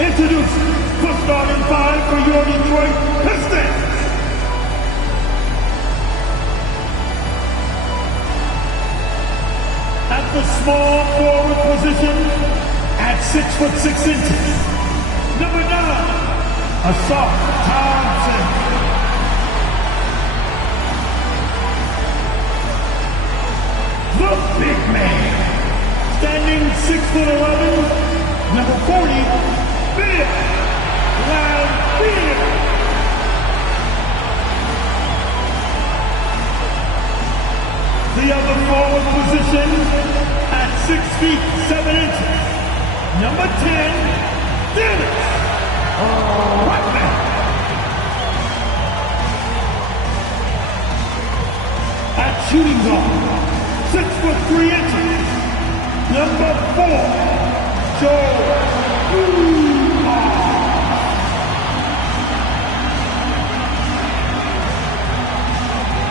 Introducing the starting five for your Detroit Pistons. At the small forward position, at 6'6" number 9, Asaf Thompson. The big man, standing 6'11", number 40, Bill Laimbeer. The other forward position at 6 feet 7 inches, number 10, Dennis Rodman. At shooting guard, 6'3" number 4, Joe Dumars.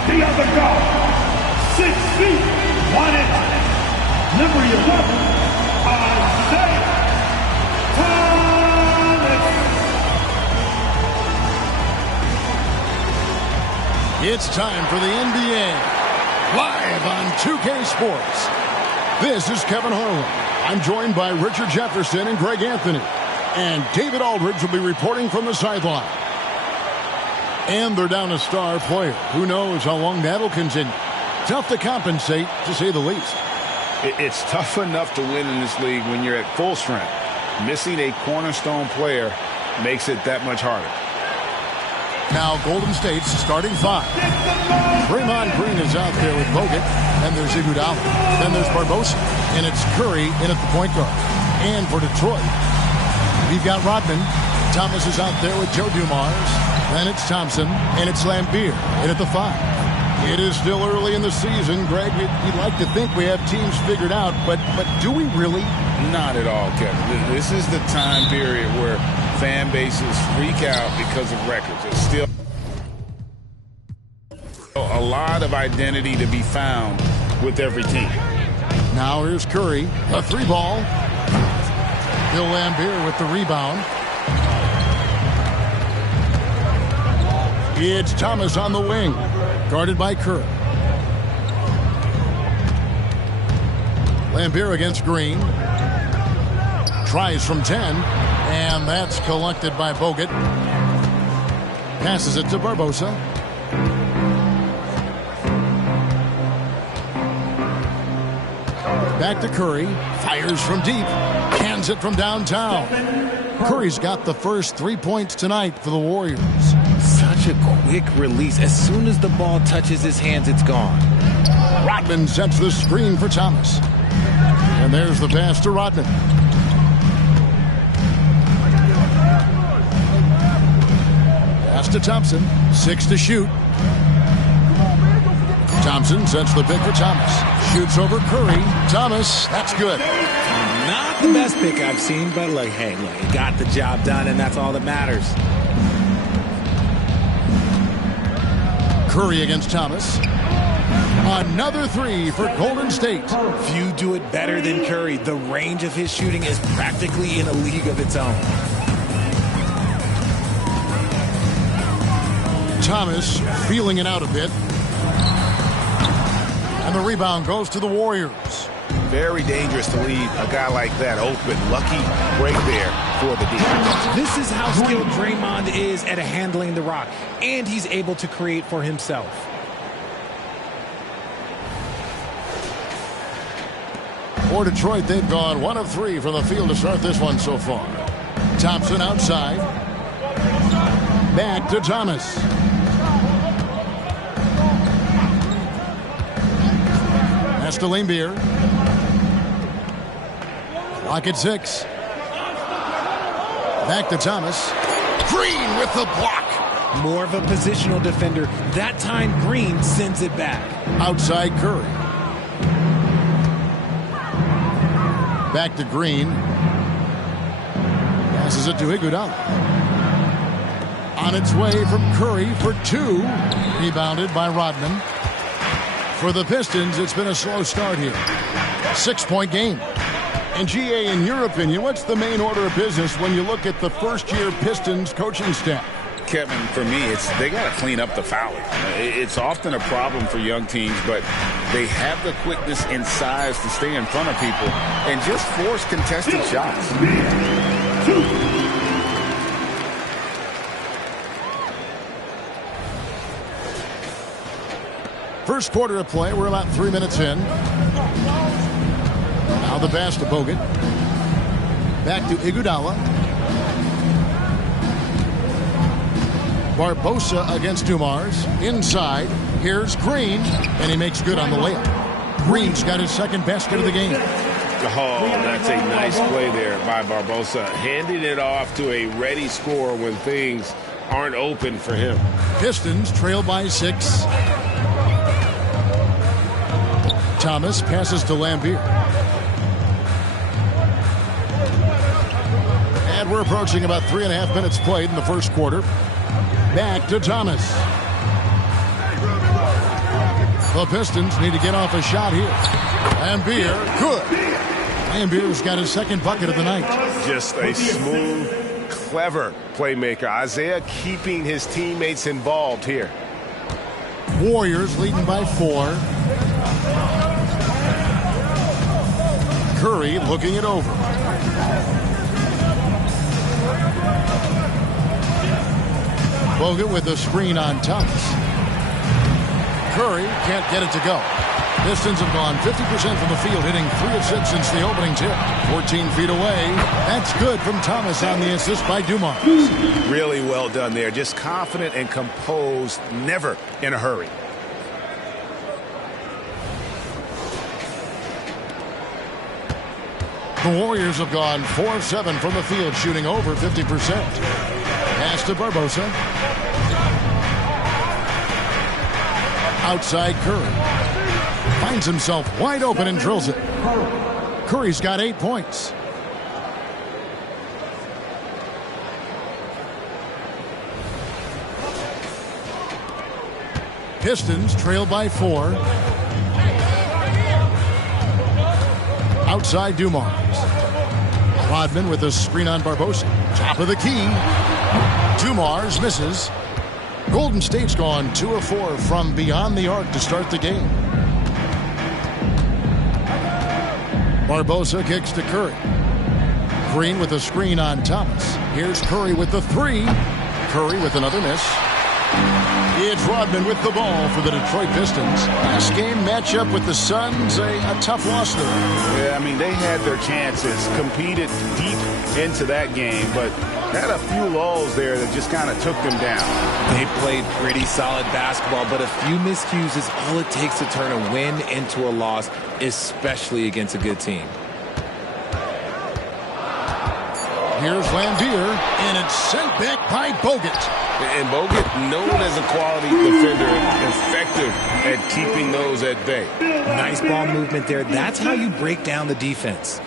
The other guard, 6 feet 1 inch, number 11, Isaiah Thomas. It's time for the NBA, live on 2K Sports. This is Kevin Harlan. I'm joined by Richard Jefferson and Greg Anthony. And David Aldridge will be reporting from the sideline. And they're down a star player. Who knows how long that'll continue. Tough to compensate, to say the least. It's tough enough to win in this league when you're at full strength. Missing a cornerstone player makes it that much harder. Now Golden State's starting five. Draymond Green is out there with Bogut. Then there's Iguodala. Then there's Barbosa. And it's Curry in at the point guard. And for Detroit, we've got Rodman. Thomas is out there with Joe Dumars. Then it's Thompson. And it's Laimbeer in at the five. It is still early in the season, Greg. You'd like to think we have teams figured out, but do we really? Not at all, Kevin. This is the time period where fan bases freak out because of records. There's still a lot of identity to be found with every team. Now here's Curry, a three ball. Bill Laimbeer with the rebound. It's Thomas on the wing, guarded by Curry. Laimbeer against Green. Tries from 10, and that's collected by Bogut. Passes it to Barbosa. Back to Curry. Fires from deep. Cans it from downtown. Curry's got the first 3 points tonight for the Warriors. Such a quick release. As soon as the ball touches his hands, it's gone. Rodman sets the screen for Thomas. And there's the pass to Rodman. Pass to Thompson. 6 to shoot. Thompson sets the pick for Thomas. Shoots over Curry. Thomas, that's good. Not the best pick I've seen, but look, hey, he got the job done, and that's all that matters. Curry against Thomas. Another three for Golden State. Few do it better than Curry. The range of his shooting is practically in a league of its own. Thomas feeling it out a bit. And the rebound goes to the Warriors. Very dangerous to leave a guy like that open. Lucky break there for the defense. This is how skilled Draymond is at handling the rock, and he's able to create for himself. For Detroit, they've gone 1 of 3 from the field to start this one so far. Thompson outside. Back to Thomas. Pass to Laimbeer. Clock at 6. Back to Thomas. Green with the block. More of a positional defender. That time, Green sends it back. Outside Curry. Back to Green. Passes it to Iguodala. On its way from Curry for 2. Rebounded by Rodman. For the Pistons, it's been a slow start here. 6-point game. And GA, in your opinion, what's the main order of business when you look at the first-year Pistons coaching staff? Kevin, for me, they got to clean up the fouling. It's often a problem for young teams, but they have the quickness and size to stay in front of people and just force contested shots. First quarter of play, we're about 3 minutes in. Now the pass to Bogut. Back to Iguodala. Barbosa against Dumars. Inside. Here's Green. And he makes good on the layup. Green's got his second basket of the game. Oh, that's a nice play there by Barbosa. Handing it off to a ready scorer when things aren't open for him. Pistons trail by 6. Thomas passes to Lambier. And we're approaching about 3.5 minutes played in the first quarter. Back to Thomas. The Pistons need to get off a shot here. Lambier, good. Lambier's got his second bucket of the night. Just a smooth, clever playmaker. Isaiah keeping his teammates involved here. Warriors leading by 4. Curry looking it over. Bogut with the screen on Thomas. Curry can't get it to go. Pistons have gone 50% from the field, hitting 3 of 6 since the opening tip. 14 feet away. That's good from Thomas on the assist by Dumars. Really well done there. Just confident and composed, never in a hurry. The Warriors have gone 4 of 7 from the field, shooting over 50%. Pass to Barbosa. Outside Curry. Finds himself wide open and drills it. Curry's got 8 points. Pistons trail by 4. Outside Dumars. Rodman with a screen on Barbosa. Top of the key. Dumars misses. Golden State's gone 2 of 4 from beyond the arc to start the game. Barbosa kicks to Curry. Green with a screen on Thomas. Here's Curry with the 3. Curry with another miss. It's Rodman with the ball for the Detroit Pistons. Last game matchup with the Suns, a tough loss there. Yeah, I mean, they had their chances, competed deep into that game, but had a few lulls there that just kind of took them down. They played pretty solid basketball, but a few miscues is all it takes to turn a win into a loss, especially against a good team. Here's Lambier, and it's sent back by Bogut. And Bogut, known as a quality defender, effective at keeping those at bay. Nice ball movement there. That's how you break down the defense.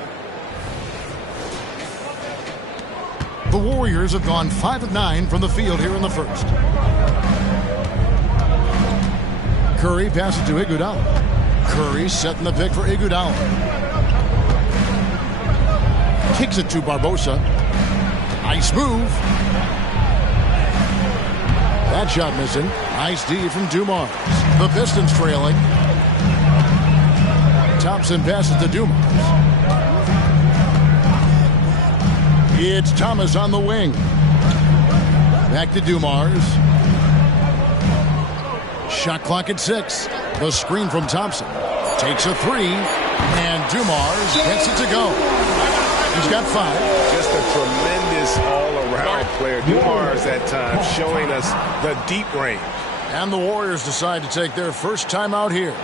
The Warriors have gone 5 of 9 from the field here in the first. Curry passes to Iguodala. Curry setting the pick for Iguodala. Kicks it to Barbosa. Nice move. That shot missing. Nice D from Dumars. The Pistons trailing. Thompson passes to Dumars. It's Thomas on the wing. Back to Dumars. Shot clock at 6. The screen from Thompson. Takes a 3. And Dumars gets it to go. He's got 5. Just a tremendous all-around player. Dumars at times showing us the deep range. And the Warriors decide to take their first time out here.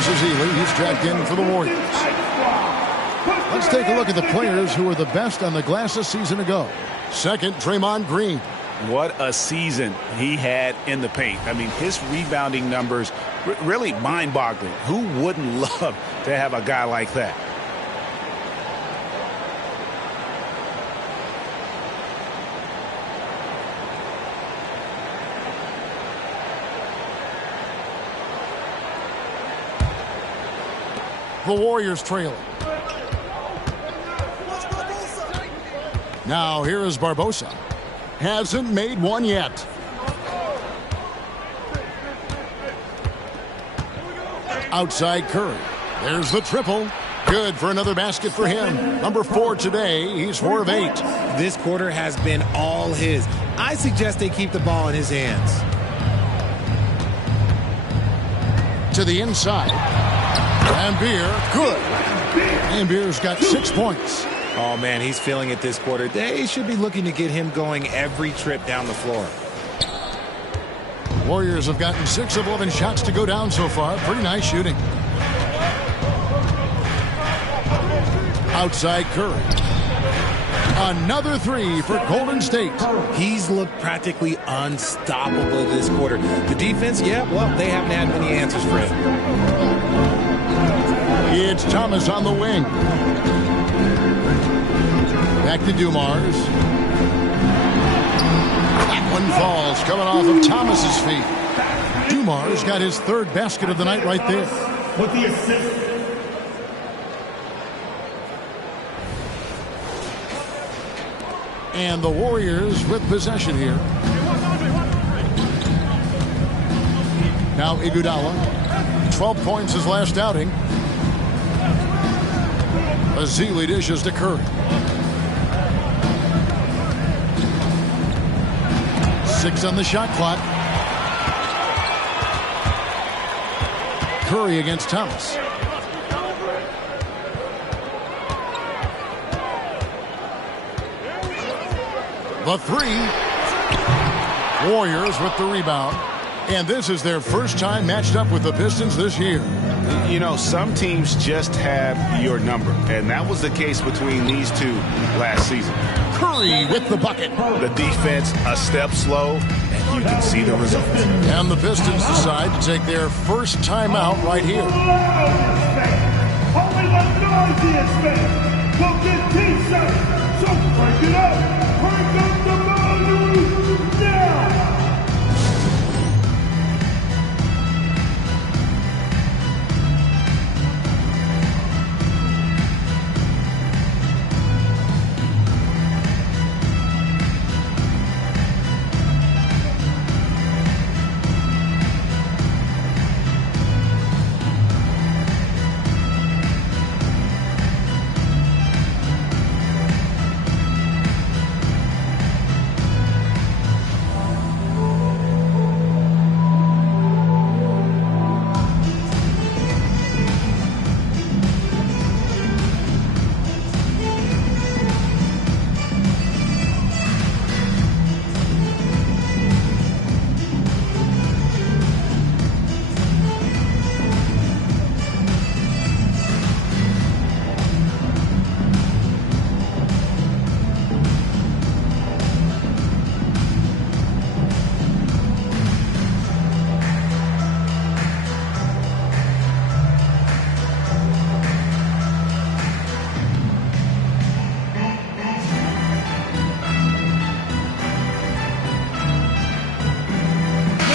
Festus Ezeli. He's checked in for the Warriors. Let's take a look at the players who were the best on the glass a season ago. Second, Draymond Green. What a season he had in the paint. I mean, his rebounding numbers really mind-boggling. Who wouldn't love to have a guy like that? The Warriors trailing. Now here is Barbosa. Hasn't made one yet. Outside Curry. There's the triple. Good for another basket for him. Number 4 today. He's 4 of 8. This quarter has been all his. I suggest they keep the ball in his hands. To the inside. Ambier, good. Ambier's got 6 points. Oh, man, he's feeling it this quarter. They should be looking to get him going every trip down the floor. Warriors have gotten 6 of 11 shots to go down so far. Pretty nice shooting. Outside Curry. Another 3 for Golden State. He's looked practically unstoppable this quarter. The defense, yeah, well, they haven't had many answers for him. It's Thomas on the wing. Back to Dumars. That one falls, coming off of Thomas's feet. Dumars got his 3rd basket of the night right there. With the assist. And the Warriors with possession here. Now Iguodala. 12 points his last outing. Ezeli dishes to Curry. 6 on the shot clock. Curry against Thomas. The 3. Warriors with the rebound. And this is their first time matched up with the Pistons this year. You know, some teams just have your number, and that was the case between these two last season. Curry with the bucket. The defense a step slow, and you can see the results. And the Pistons decide to take their first timeout right here. Only the noisiest fan will get T-shirts. So break it up. Break up the boundaries now.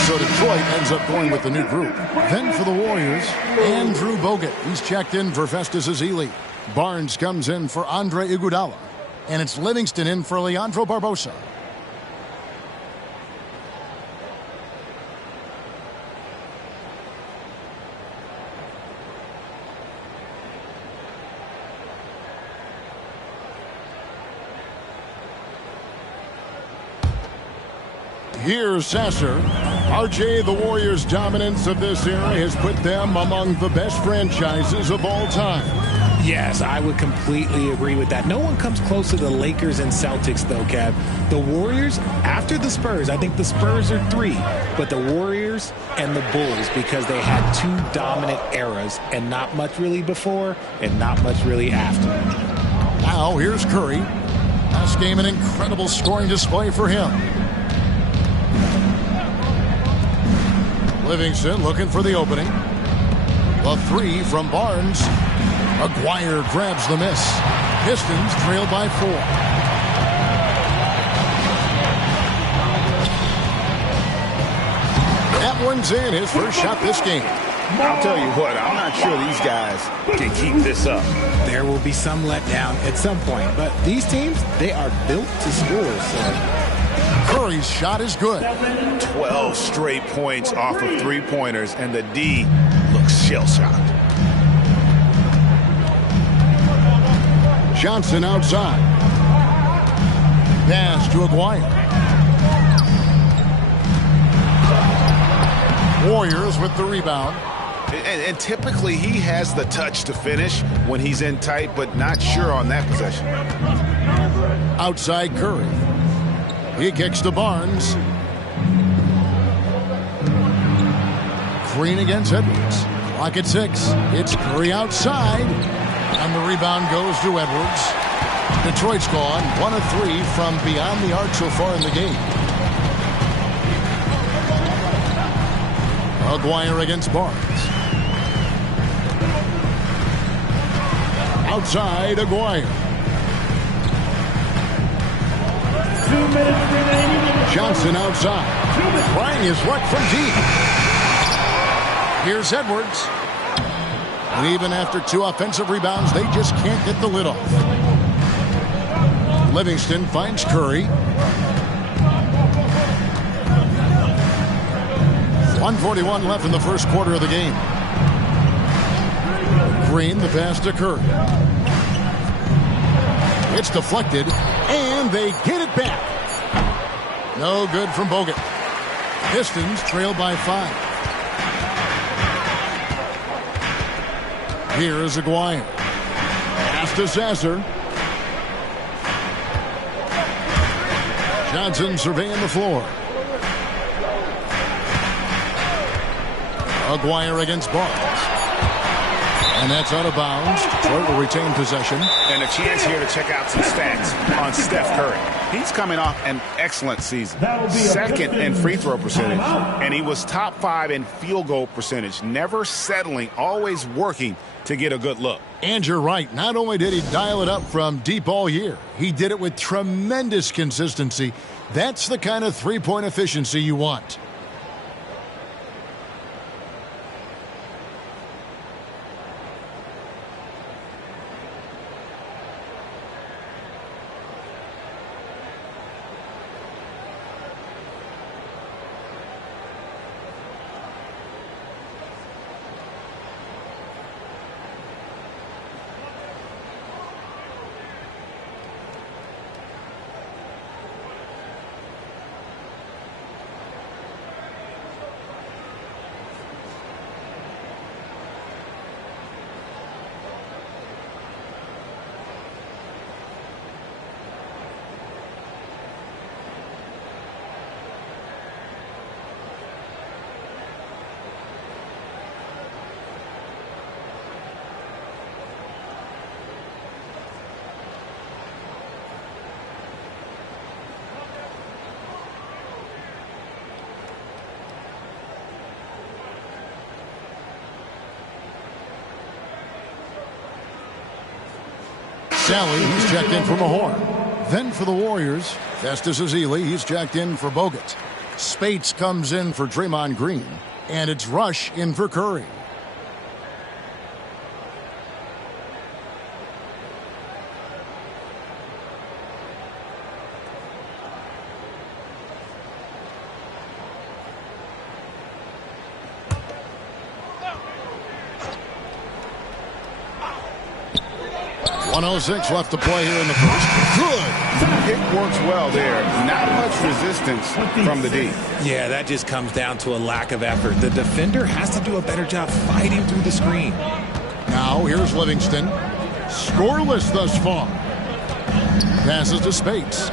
So Detroit ends up going with the new group. Then for the Warriors, Andrew Bogut. He's checked in for Festus Ezeli. Barnes comes in for Andre Iguodala. And it's Livingston in for Leandro Barbosa. Here's Sasser. RJ, the Warriors' dominance of this era has put them among the best franchises of all time. Yes, I would completely agree with that. No one comes close to the Lakers and Celtics, though, Kev. The Warriors, after the Spurs, I think the Spurs are 3, but the Warriors and the Bulls, because they had 2 dominant eras and not much really before and not much really after. Now here's Curry. Last game, an incredible scoring display for him. Livingston looking for the opening. The 3 from Barnes. Aguirre grabs the miss. Pistons trail by 4. That one's in, his first shot this game. I'll tell you what, I'm not sure these guys can keep this up. There will be some letdown at some point, but these teams, they are built to score, so Curry's shot is good. 12 straight points off of 3-pointers, and the D looks shell-shocked. Johnson outside. Pass to Aguirre. Warriors with the rebound. And typically he has the touch to finish when he's in tight, but not sure on that possession. Outside Curry. He kicks to Barnes. Green against Edwards. Clock at 6. It's Curry outside. And the rebound goes to Edwards. Detroit's gone 1 of 3 from beyond the arc so far in the game. Aguirre against Barnes. Outside Aguirre. 2 minutes remaining. Johnson outside. Trying his luck from deep. Here's Edwards. And even after 2 offensive rebounds, they just can't get the lid off. Livingston finds Curry. 1:41 left in the first quarter of the game. Green, the pass to Curry. It's deflected, and they get it back. No good from Bogut. Pistons trail by 5. Here is Aguirre. Pass to Sasser. Johnson surveying the floor. Aguirre against Barnes. And that's out of bounds. Detroit will retain possession. And a chance here to check out some stats on Steph Curry. He's coming off an excellent season. Second in free throw percentage. And he was top 5 in field goal percentage. Never settling, always working to get a good look. And you're right. Not only did he dial it up from deep all year, he did it with tremendous consistency. That's the kind of three-point efficiency you want. Sally, he's checked in for Mahorn. Then for the Warriors, Festus Ezeli, he's checked in for Bogut. Spates comes in for Draymond Green. And it's Rush in for Curry. .106 left to play here in the first. Good. It works well there. Not much resistance from the D. Yeah, that just comes down to a lack of effort. The defender has to do a better job fighting through the screen. Now here's Livingston. Scoreless thus far. Passes to Spates.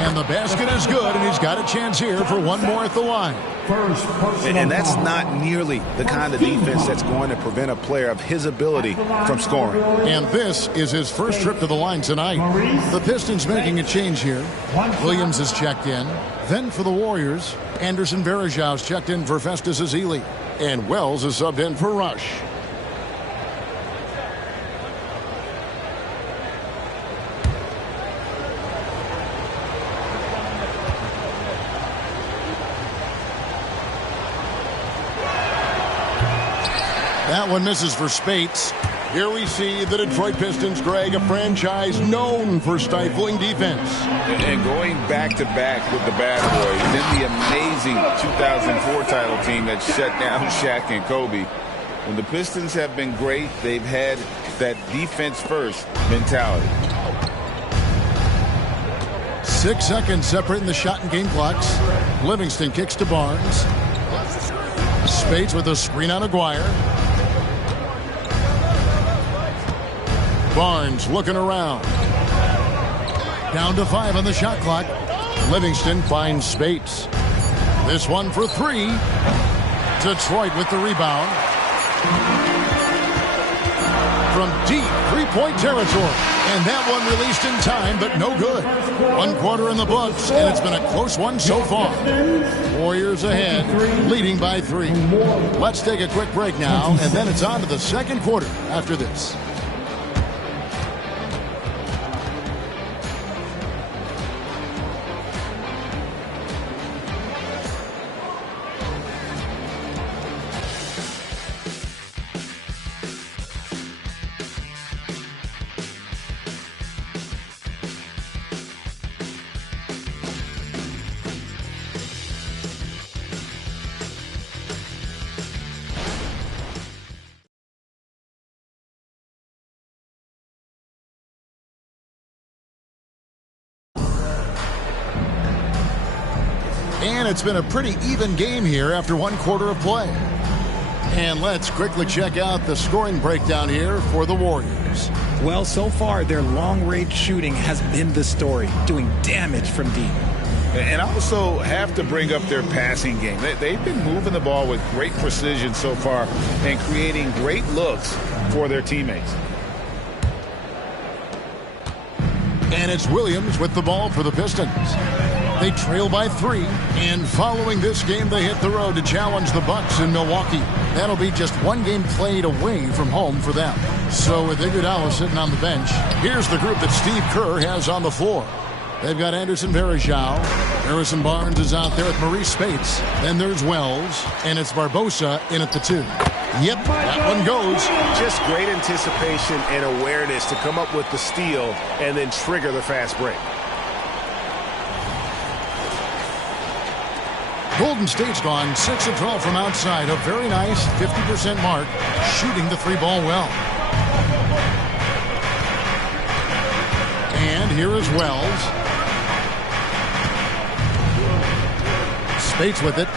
And the basket is good, and he's got a chance here for one more at the line. And that's not nearly the kind of defense that's going to prevent a player of his ability from scoring. And this is his first trip to the line tonight. The Pistons making a change here. Williams is checked in. Then for the Warriors, Anderson Varejau's checked in for Festus Ezeli. And Wells is subbed in for Rush. That one misses for Spates. Here we see the Detroit Pistons, Greg, a franchise known for stifling defense. And going back-to-back with the bad boys, then the amazing 2004 title team that shut down Shaq and Kobe. When the Pistons have been great, they've had that defense-first mentality. 6 seconds separating the shot and game clocks. Livingston kicks to Barnes. Spates with a screen on Aguirre. Barnes looking around. Down to 5 on the shot clock. Livingston finds Spates. This one for 3. Detroit with the rebound. From deep three-point territory. And that one released in time, but no good. 1 quarter in the books, and it's been a close one so far. Warriors ahead, leading by 3. Let's take a quick break now, and then it's on to the second quarter after this. And it's been a pretty even game here after 1 quarter of play. And let's quickly check out the scoring breakdown here for the Warriors. Well, so far, their long-range shooting has been the story, doing damage from deep. And I also have to bring up their passing game. They've been moving the ball with great precision so far and creating great looks for their teammates. And it's Williams with the ball for the Pistons. They trail by 3, and following this game, they hit the road to challenge the Bucks in Milwaukee. That'll be just 1 game played away from home for them. So with Iguodala sitting on the bench, here's the group that Steve Kerr has on the floor. They've got Anderson Varejau. Harrison Barnes is out there with Maurice Spates. Then there's Wells, and it's Barbosa in at the 2. Yep, that one goes. Just great anticipation and awareness to come up with the steal and then trigger the fast break. Golden State's gone 6 of 12 from outside. A very nice 50% mark, shooting the 3-ball well. And here is Wells. Spates with it.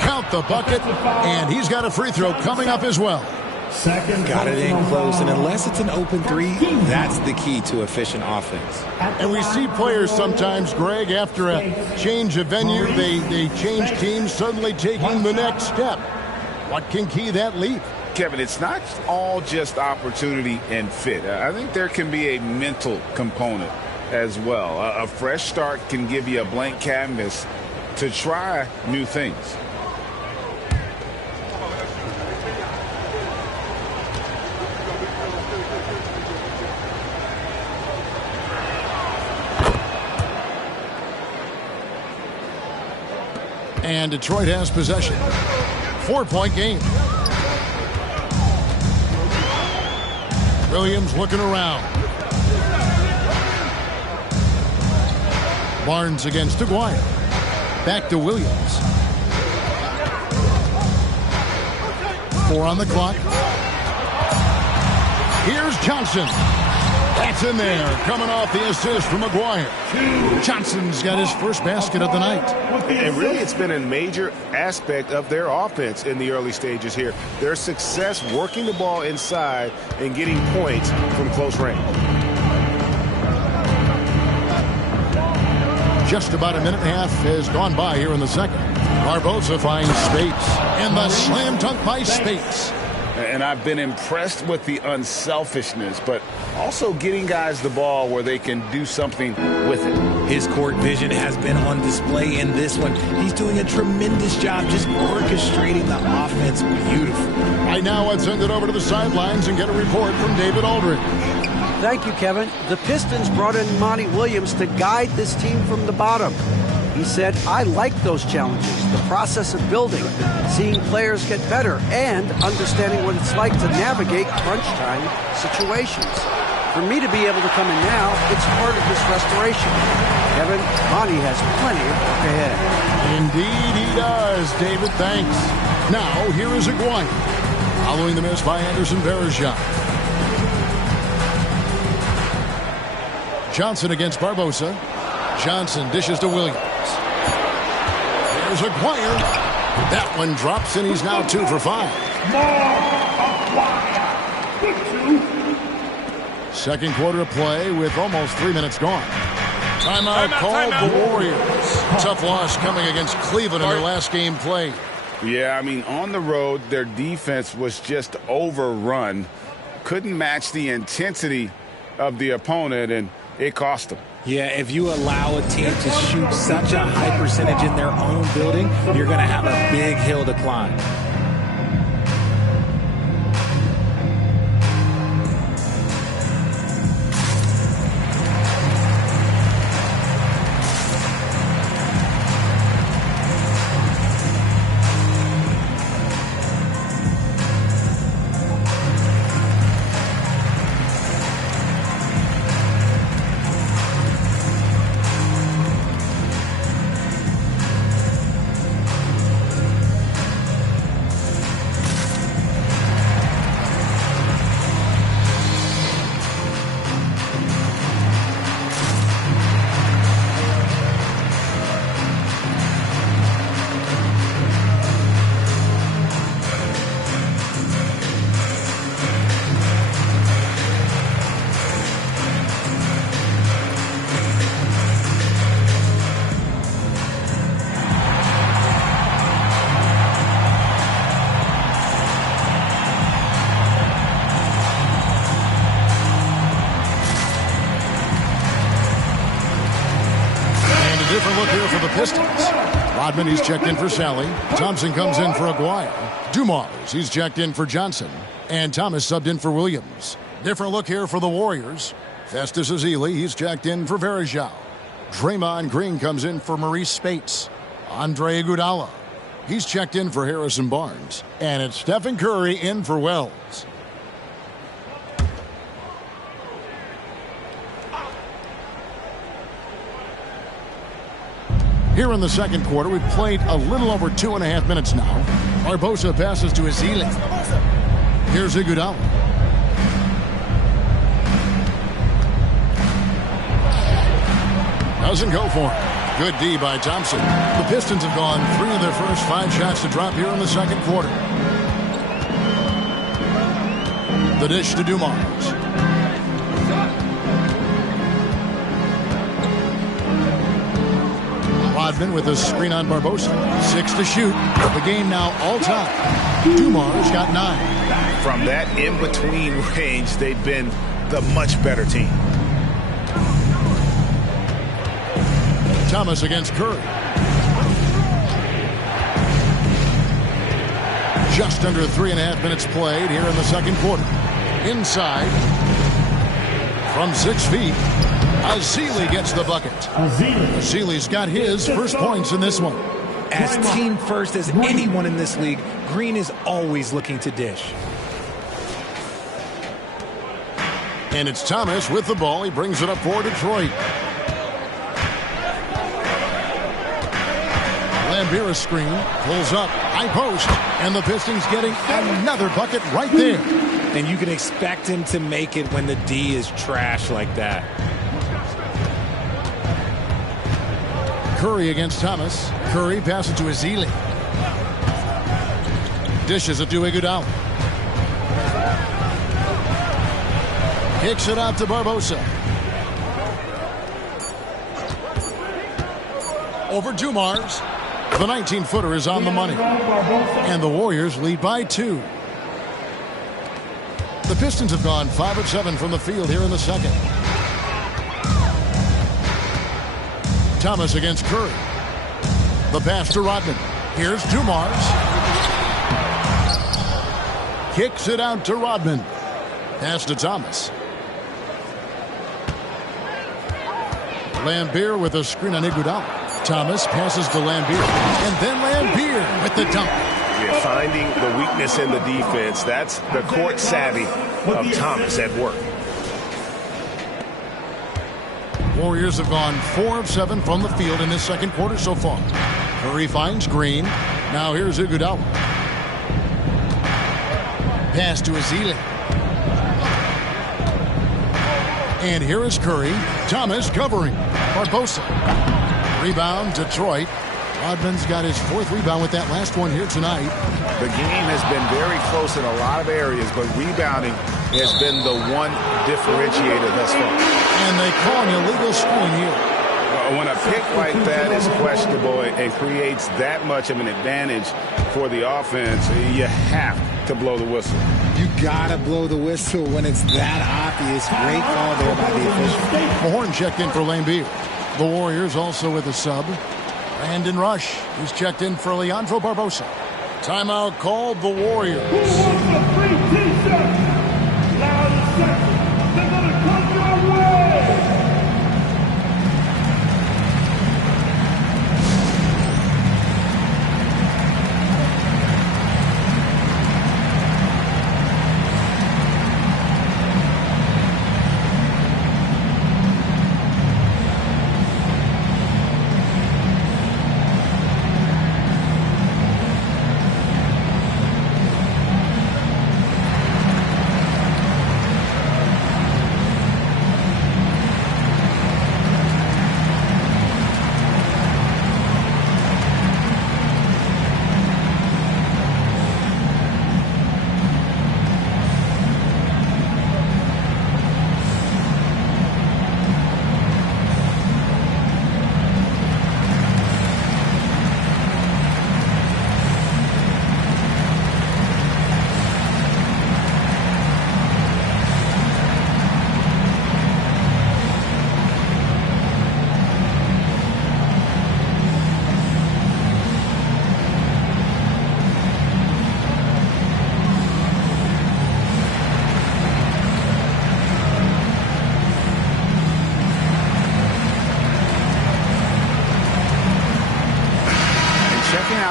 Count the bucket, and he's got a free throw coming up as well. Got it in close, and unless it's an open 3, that's the key to efficient offense. And we see players sometimes, Greg, after a change of venue, they change teams, suddenly taking the next step. What can key that leap? Kevin, it's not all just opportunity and fit. I think there can be a mental component as well. A fresh start can give you a blank canvas to try new things. And Detroit has possession. 4-point game. Williams looking around. Barnes against Aguirre. Back to Williams. 4 on the clock. Here's Johnson. That's in there. Coming off the assist from McGuire. Johnson's got his first basket of the night. And really, it's been a major aspect of their offense in the early stages here. Their success working the ball inside and getting points from close range. Just about a minute and a half has gone by here in the second. Barbosa finds Spates. And the slam dunk by Spates. And I've been impressed with the unselfishness, but also getting guys the ball where they can do something with it. His court vision has been on display in this one. He's doing a tremendous job just orchestrating the offense beautifully. Right now, let's send it over to the sidelines and get a report from David Aldridge. Thank you, Kevin. The Pistons brought in Monty Williams to guide this team from the bottom. He said, I like those challenges, the process of building, seeing players get better, and understanding what it's like to navigate crunch time situations. For me to be able to come in now, it's part of this restoration. Kevin, Monty has plenty of work ahead. Indeed he does, David. Thanks. Now, here is Aguirre. Following the miss by Anderson Varejao. Johnson against Barbosa. Johnson dishes to Williams. There's Aguirre. That one drops, and he's now 2 for 5. Second quarter of play with almost 3 minutes gone. Timeout called the Warriors. Tough loss coming against Cleveland in their last game played. Yeah, I mean, on the road, their defense was just overrun. Couldn't match the intensity of the opponent, and it cost them. Yeah, if you allow a team to shoot such a high percentage in their own building, you're going to have a big hill to climb. Different look here for the Pistons. Rodman, he's checked in for Sally. Thompson comes in for Aguirre. Dumars, he's checked in for Johnson. And Thomas subbed in for Williams. Different look here for the Warriors. Festus Ezeli, he's checked in for Varejao. Draymond Green comes in for Maurice Spates. Andre Iguodala, he's checked in for Harrison Barnes. And it's Stephen Curry in for Wells. Here in the second quarter, we've played a little over 2.5 minutes now. Barbosa passes to Ezeli. Here's Iguodala. Doesn't go for it. Good D by Thompson. The Pistons have gone 3 of their first 5 shots to drop here in the second quarter. The dish to Dumars. Rodman with a screen on Barbosa. 6 to shoot. The game now all time. Dumars got 9. From that in-between range, they've been the much better team. Thomas against Curry. Just under 3.5 minutes played here in the second quarter. Inside. From 6 feet. Ezeli gets the bucket. Ezeli's got his first points in this one. As team first as anyone in this league, Green is always looking to dish. And it's Thomas with the ball. He brings it up for Detroit. Lambira screen, pulls up, high post, and the Pistons getting another bucket right there. And you can expect him to make it when the D is trash like that. Curry against Thomas. Curry passes to Ezeli. Dishes it to Iguodala. Kicks it out to Barbosa. Over Dumars. The 19-footer is on the money. And the Warriors lead by 2. The Pistons have gone 5 of 7 from the field here in the second. Thomas against Curry. The pass to Rodman. Here's Dumars. Kicks it out to Rodman. Pass to Thomas. Lambeer with a screen on Iguodala. Thomas passes to Lambeer. And then Lambeer with the dunk. Yeah, finding the weakness in the defense. That's the court savvy of Thomas at work. Warriors have gone 4 of 7 from the field in this second quarter so far. Curry finds Green. Now here's Iguodala. Pass to Ezeli. And here is Curry. Thomas covering. Barbosa. Rebound, Detroit. Rodman's got his 4th rebound with that last one here tonight. The game has been very close in a lot of areas, but rebounding has been the one differentiator thus far. And they call an illegal screen here. When a pick like that is questionable and creates that much of an advantage for the offense, you have to blow the whistle. You gotta blow the whistle when it's that obvious. Great call there by the official. Mahorn checked in for Lambeer. The Warriors also with a sub. Brandon Rush, who's checked in for Leandro Barbosa. Timeout called the Warriors. Who wants the free T-shirt? Loud and second. They're going to come your way.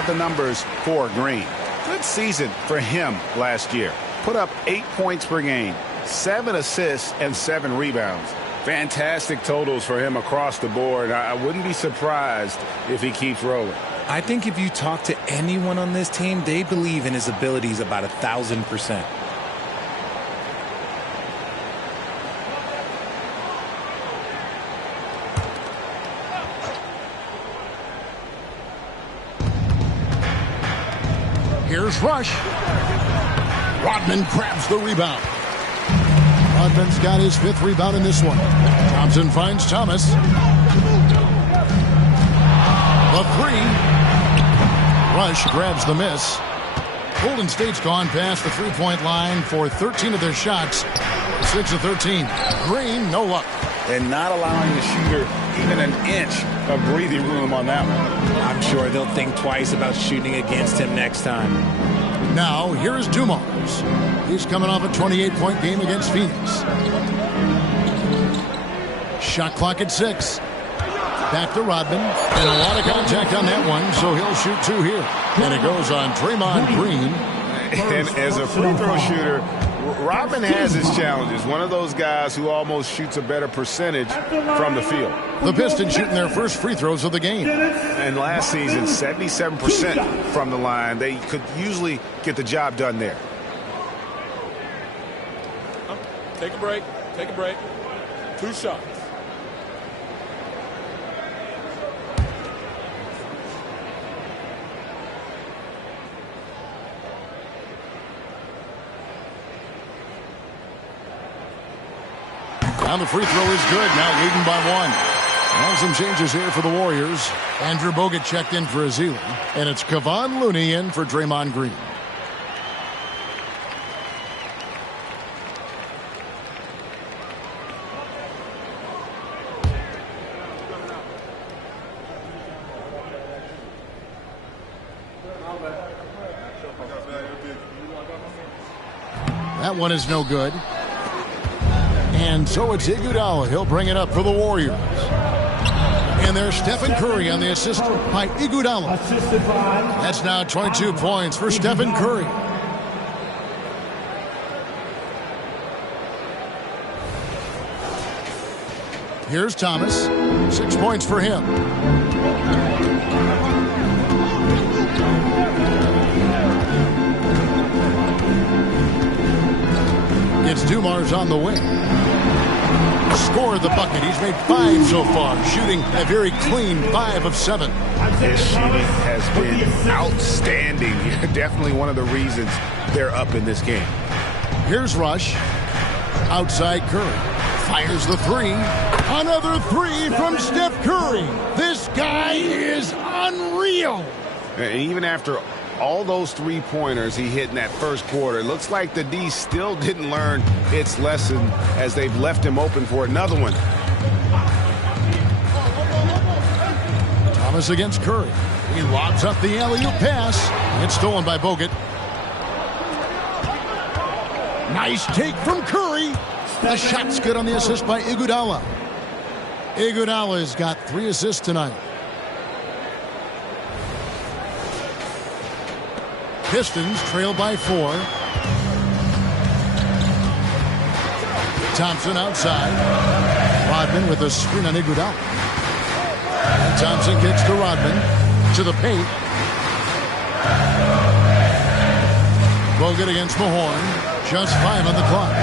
The numbers for Green. Good season for him last year. Put up 8 points per game, 7 assists, and 7 rebounds. Fantastic totals for him across the board. I wouldn't be surprised if he keeps rolling. I think if you talk to anyone on this team, they believe in his abilities about 1,000%. Here's Rush. Rodman grabs the rebound. Rodman's got his 5th rebound in this one. Thompson finds Thomas. The 3. Rush grabs the miss. Golden State's gone past the three-point line for 13 of their shots. 6 of 13. Green, no luck. And not allowing the shooter even an inch of breathing room on that one. I'm sure they'll think twice about shooting against him next time. Now, here is Dumars. He's coming off a 28-point game against Phoenix. Shot clock at 6. Back to Rodman. And a lot of contact on that one, so he'll shoot 2 here. And it goes on Draymond Green. And as a free throw shooter, Rodman has his challenges. One of those guys who almost shoots a better percentage from the field. The Pistons shooting their first free throws of the game. And last season, 77% from the line. They could usually get the job done there. Take a break. Take a break. 2 shots. Now the free throw is good. Now leading by 1. And some changes here for the Warriors. Andrew Bogut checked in for Azili. And it's Kevon Looney in for Draymond Green. That one is no good. And so it's Iguodala. He'll bring it up for the Warriors. And there's Stephen Curry on the assist by Iguodala. That's now 22 points for Stephen Curry. Here's Thomas. 6 points for him. It's Dumars on the wing. Scored the bucket. He's made 5 so far, shooting a very clean 5 of 7. His shooting has been outstanding. Definitely one of the reasons they're up in this game. Here's Rush. Outside Curry. Fires the 3. Another 3 from Steph Curry. This guy is unreal. And even after all those 3-pointers he hit in that first quarter, it looks like the D still didn't learn its lesson as they've left him open for another one. Thomas against Curry. He lobs up the alley-oop pass. It's stolen by Bogut. Nice take from Curry. The shot's good on the assist by Iguodala. Iguodala's got 3 assists tonight. Pistons trail by 4. Thompson outside. Rodman with a screen on Iguodala. Thompson kicks to Rodman. To the paint. Bogut against Mahorn. Just 5 on the clock.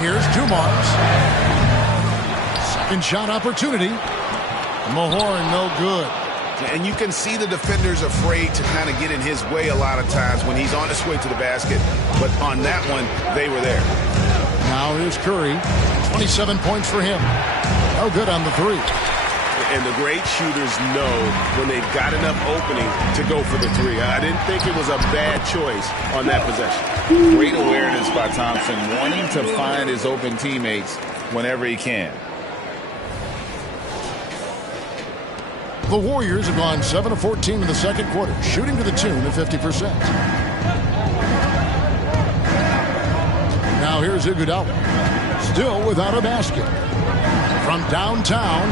Here's Dumars. Second shot opportunity. Mahorn no good. And you can see the defenders afraid to kind of get in his way a lot of times when he's on his way to the basket. But on that one, they were there. Now here's Curry. 27 points for him. No good on the 3. And the great shooters know when they've got enough opening to go for the 3. I didn't think it was a bad choice on that possession. Great awareness by Thompson, wanting to find his open teammates whenever he can. The Warriors have gone 7 of 14 in the second quarter, shooting to the tune of 50%. Now here's Iguodala, still without a basket. From downtown,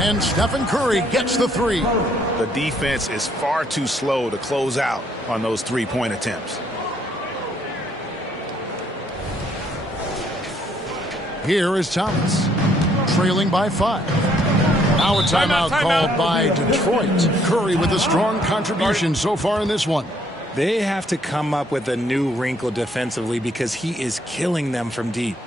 and Stephen Curry gets the 3. The defense is far too slow to close out on those 3-point attempts. Here is Thomas, trailing by 5. Now a timeout called by Detroit. Curry with a strong contribution so far in this one. They have to come up with a new wrinkle defensively because he is killing them from deep.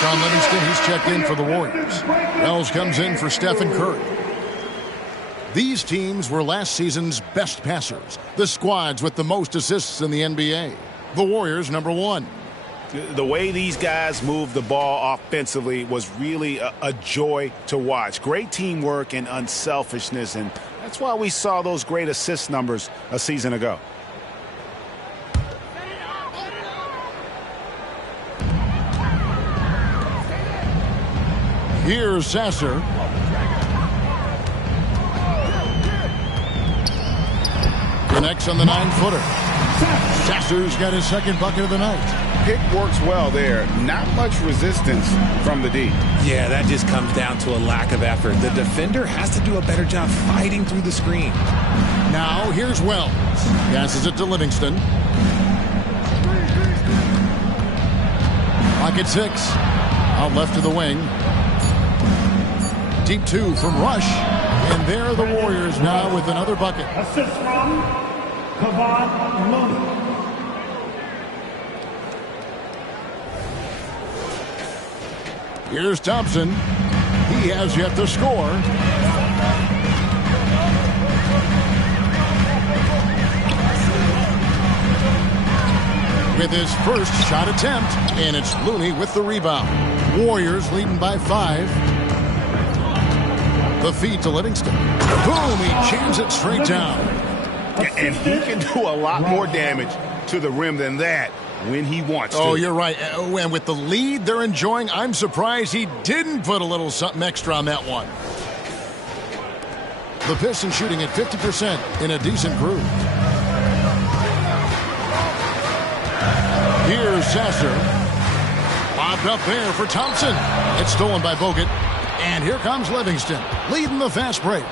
John Livingston, he's checked in for the Warriors. Wells comes in for Stephen Curry. These teams were last season's best passers. The squads with the most assists in the NBA. The Warriors, number 1. The way these guys moved the ball offensively was really a joy to watch. Great teamwork and unselfishness, and that's why we saw those great assist numbers a season ago. Here's Sasser. Connects on the 9-footer. Sasser's got his second bucket of the night. Pick works well there. Not much resistance from the D. Yeah, that just comes down to a lack of effort. The defender has to do a better job fighting through the screen. Now here's Wells. Passes it to Livingston. Pocket 6. Out left to the wing. Deep 2 from Rush. And there are the Warriors now with another bucket. Assist from Kevon Looney. Here's Thompson. He has yet to score. With his first shot attempt, and it's Looney with the rebound. Warriors leading by 5. The feed to Livingston. Boom, he jams it straight down. And he can do a lot more damage to the rim than that when he wants to. Oh, you're right. And with the lead they're enjoying, I'm surprised he didn't put a little something extra on that one. The Pistons shooting at 50% in a decent groove. Here's Sasser. Bobbed up there for Thompson. It's stolen by Bogut. And here comes Livingston, leading the fast break.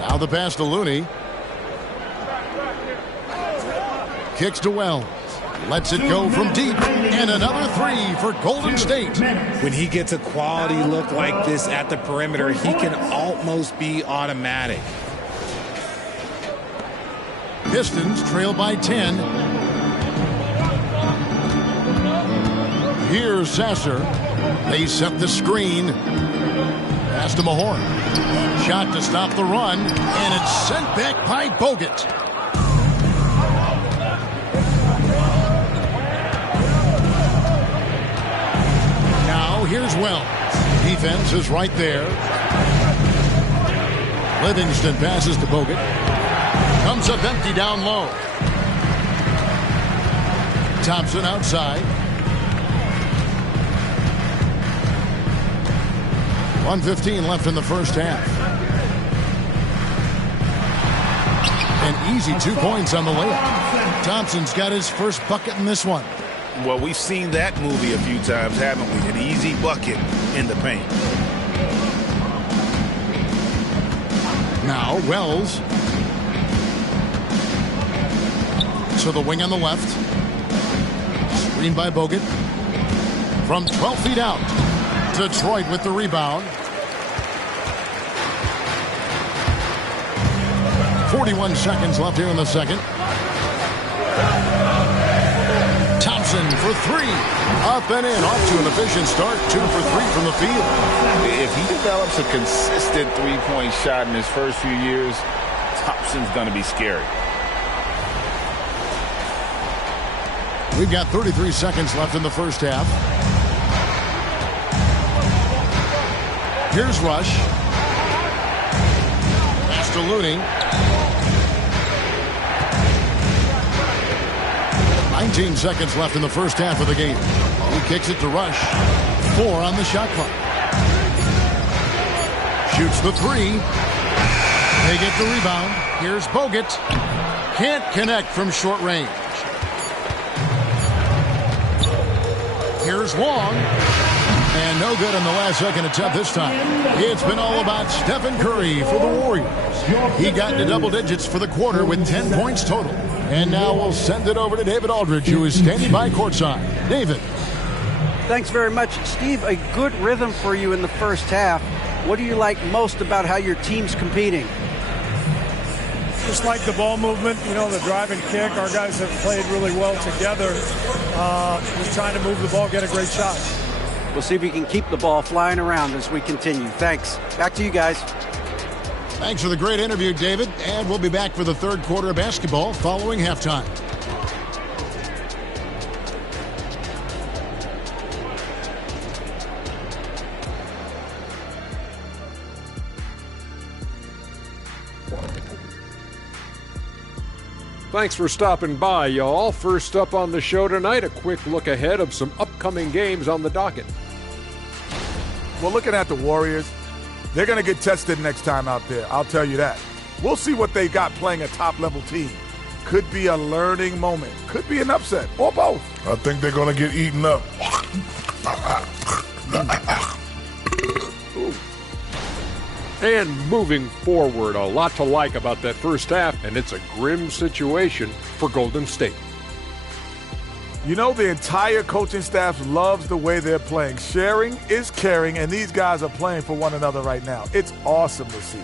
Now the pass to Looney. Kicks to Wells. Lets it go from deep. And another 3 for Golden State. When he gets a quality look like this at the perimeter, he can almost be automatic. Pistons trail by 10. Here's Sasser. They set the screen. Pass to Mahorn. Shot to stop the run. And it's sent back by Bogut. Now here's Wells. Defense is right there. Livingston passes to Bogut. Comes up empty down low. Thompson outside. 1:15 left in the first half. An easy 2 points on the layup. Thompson's got his first bucket in this one. Well, we've seen that movie a few times, haven't we? An easy bucket in the paint. Now Wells. To the wing on the left. Screen by Bogut. From 12 feet out. Detroit with the rebound. 41 seconds left here in the second. Thompson for 3. Up and in. Off to an efficient start. 2 for 3 from the field. If he develops a consistent three-point shot in his first few years, Thompson's going to be scary. We've got 33 seconds left in the first half. Here's Rush. Pass to Looney. 19 seconds left in the first half of the game. He kicks it to Rush. 4 on the shot clock. Shoots the 3. They get the rebound. Here's Bogut. Can't connect from short range. Here's Long. And no good on the last second attempt this time. It's been all about Stephen Curry for the Warriors. He got into double digits for the quarter with 10 points total. And now we'll send it over to David Aldridge, who is standing by courtside. David. Thanks very much. Steve, a good rhythm for you in the first half. What do you like most about how your team's competing? Just like the ball movement, you know, the drive and kick. Our guys have played really well together. Just trying to move the ball, get a great shot. We'll see if we can keep the ball flying around as we continue. Thanks. Back to you guys. Thanks for the great interview, David. And we'll be back for the third quarter of basketball following halftime. Thanks for stopping by, y'all. First up on the show tonight, a quick look ahead of some upcoming games on the docket. Well, looking at the Warriors, they're going to get tested next time out there. I'll tell you that. We'll see what they got playing a top-level team. Could be a learning moment. Could be an upset, or both. I think they're going to get eaten up. And moving forward, a lot to like about that first half, and it's a grim situation for Golden State. You know, the entire coaching staff loves the way they're playing. Sharing is caring, and these guys are playing for one another right now. It's awesome to see.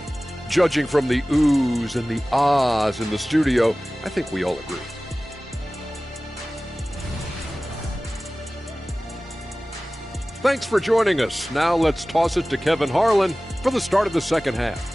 Judging from the oohs and the ahs in the studio, I think we all agree. Thanks for joining us. Now let's toss it to Kevin Harlan for the start of the second half.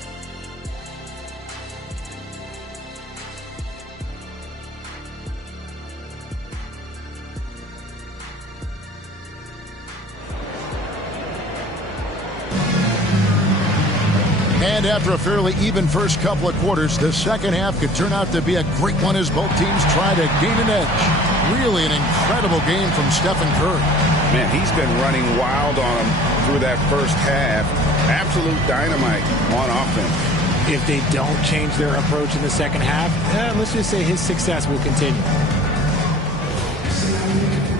And after a fairly even first couple of quarters, the second half could turn out to be a great one as both teams try to gain an edge. Really an incredible game from Stephen Curry. Man, he's been running wild on him through that first half. Absolute dynamite on offense. If they don't change their approach in the second half, let's just say his success will continue.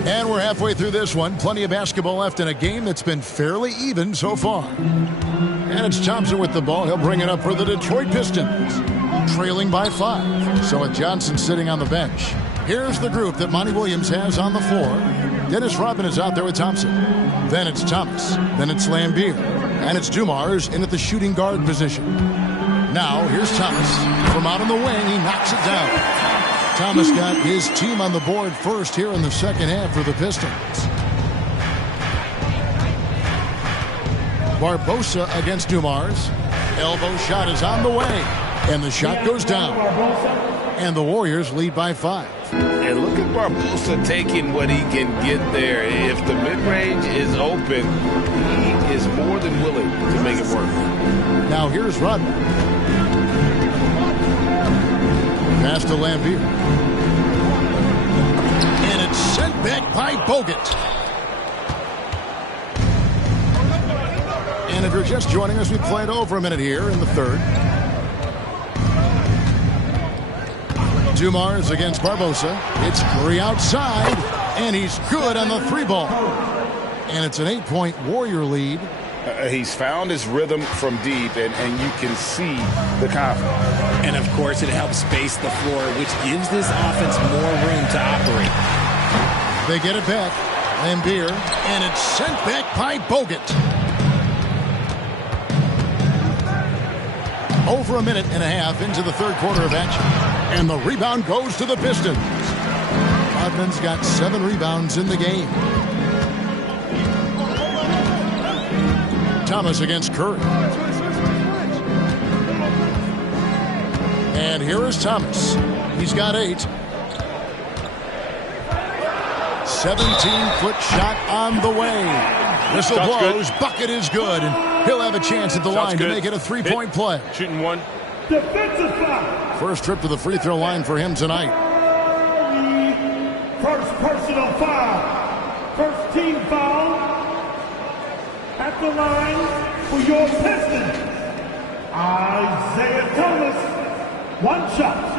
And we're halfway through this one. Plenty of basketball left in a game that's been fairly even so far. And it's Thompson with the ball. He'll bring it up for the Detroit Pistons, trailing by 5. So with Johnson sitting on the bench, here's the group that Monty Williams has on the floor. Dennis Rodman is out there with Thompson. Then it's Thomas. Then it's Lambeer. And it's Dumars in at the shooting guard position. Now here's Thomas. From out on the wing, he knocks it down. Thomas got his team on the board first here in the second half for the Pistons. Barbosa against Dumars. Elbow shot is on the way. And the shot goes down. And the Warriors lead by 5. And look at Barbosa taking what he can get there. If the mid-range is open, he is more than willing to make it work. Now here's Rodman. Pass to Lambeer. And it's sent back by Bogut. And if you're just joining us, we played over a minute here in the third. Dumars against Barbosa. It's Curry outside, and he's good on the 3-ball. And it's an 8-point Warrior lead. He's found his rhythm from deep, and you can see the confidence. And, of course, it helps space the floor, which gives this offense more room to operate. They get it back. Lambeer, and it's sent back by Bogut. Over a minute and a half into the third quarter of action. And the rebound goes to the Pistons. Rodman's got 7 rebounds in the game. Thomas against Curry. And here is Thomas. He's got 8. 17-foot shot on the way. Whistle blows. Good. Bucket is good. And he'll have a chance at the line to make it a 3-point play. Shooting one. Defensive foul. First trip to the free throw line for him tonight. First personal foul. First team foul. At the line for your Pistons, Isaiah Thomas. 1 shot.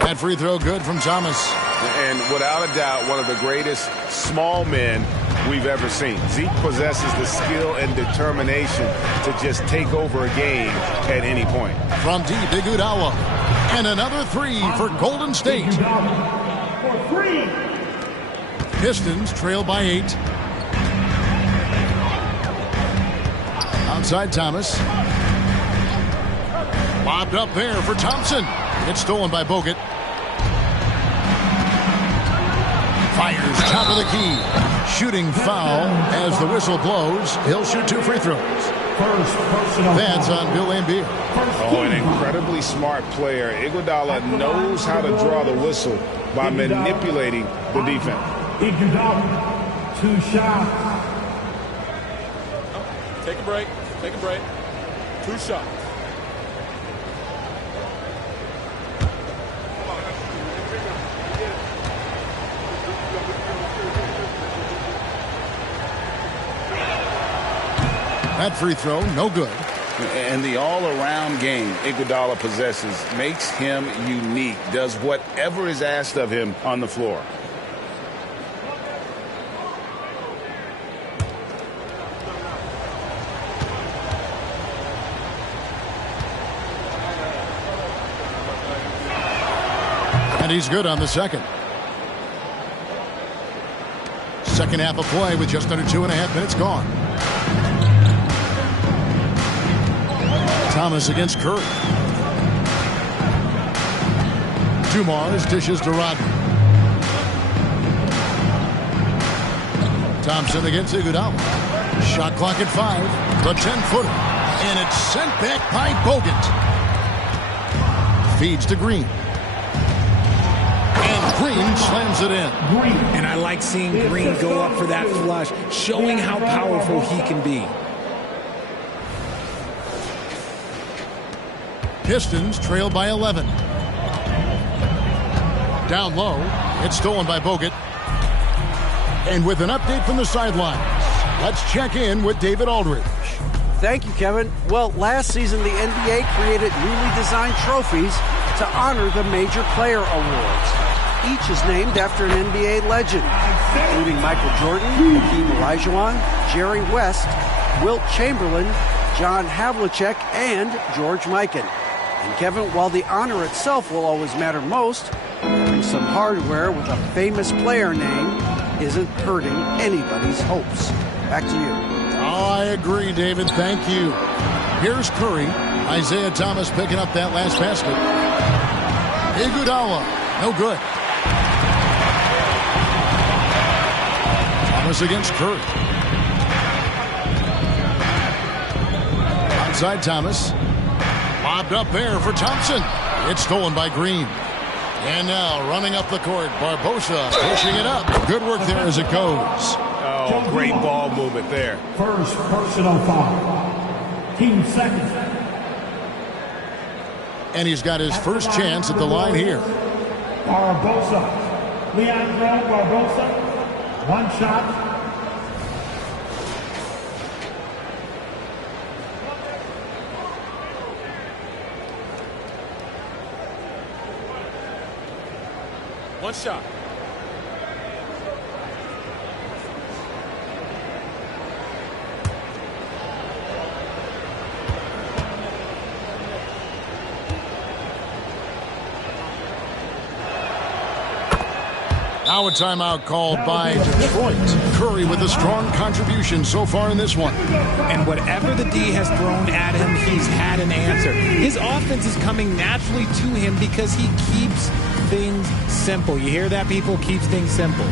That free throw good from Thomas. And without a doubt, one of the greatest small men we've ever seen. Zeke possesses the skill and determination to just take over a game at any point. From deep, Iguodala. And another three for Golden State. Pistons trail by 8. Outside Thomas. Lobbed up there for Thompson. It's stolen by Bogut. Fires top of the key. Shooting foul as the whistle blows. He'll shoot 2 free throws. That's on Bill Laimbeer. Oh, an incredibly smart player. Iguodala knows how to draw the whistle by manipulating the defense. Iguodala, 2 shots. Take a break. Take a break. 2 shots. That free throw, no good. And the all-around game Iguodala possesses makes him unique, does whatever is asked of him on the floor. And he's good on the second. Second half of play with just under 2.5 minutes gone. Thomas against Curry. Dumars dishes to Rodman. Thompson against Iguodala. Shot clock at 5. The 10-footer. And it's sent back by Bogut. Feeds to Green. And Green slams it in. And I like seeing Green go up for that flush, showing how powerful he can be. Pistons trail by 11. Down low. It's stolen by Bogut. And with an update from the sidelines, let's check in with David Aldridge. Thank you, Kevin. Well, last season, the NBA created newly designed trophies to honor the major player awards. Each is named after an NBA legend, including Michael Jordan, Hakeem Olajuwon, Jerry West, Wilt Chamberlain, John Havlicek, and George Mikan. And Kevin, while the honor itself will always matter most, having some hardware with a famous player name isn't hurting anybody's hopes. Back to you. Oh, I agree, David. Thank you. Here's Curry. Isaiah Thomas picking up that last basket. Iguodala. No good. Thomas against Curry. Outside Thomas. Lobbed up there for Thompson. It's stolen by Green. And now running up the court, Barbosa pushing it up. Good work there as it goes. Oh, great ball movement there. First personal foul. Team second. And he's got his first chance at the line here. Barbosa. Leandro Barbosa. 1 shot. One shot. Now a timeout called by Detroit. Curry with a strong contribution so far in this one. And whatever the D has thrown at him, he's had an answer. His offense is coming naturally to him because he keeps things simple. You hear that, people? Keeps things simple.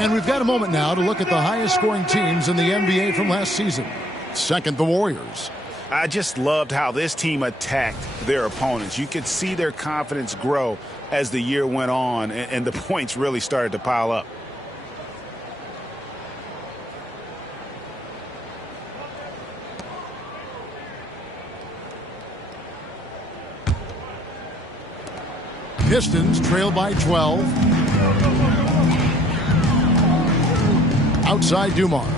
And we've got a moment now to look at the highest scoring teams in the NBA from last season. Second, the Warriors. I just loved how this team attacked their opponents. You could see their confidence grow as the year went on, and the points really started to pile up. Pistons trail by 12. Outside Dumars.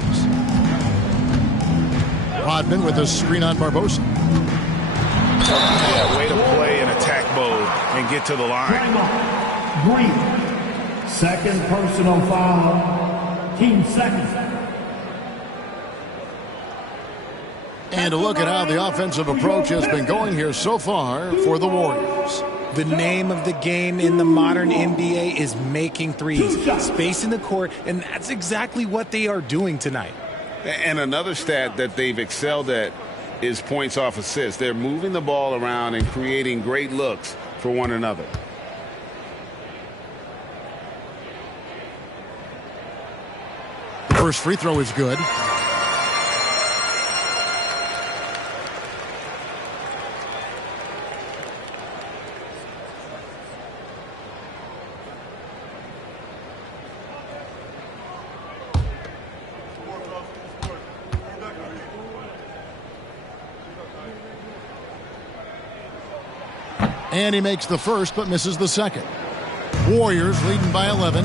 Rodman with a screen on Barbosa. Yeah, way to play in attack mode and get to the line. Green. Second personal foul. Team second. And a look at how the offensive approach has been going here so far for the Warriors. The name of the game in the modern NBA is making threes, spacing the court, and that's exactly what they are doing tonight. And another stat that they've excelled at is points off assists. They're moving the ball around and creating great looks for one another. First free throw is good. And he makes the first but misses the second. Warriors leading by 11.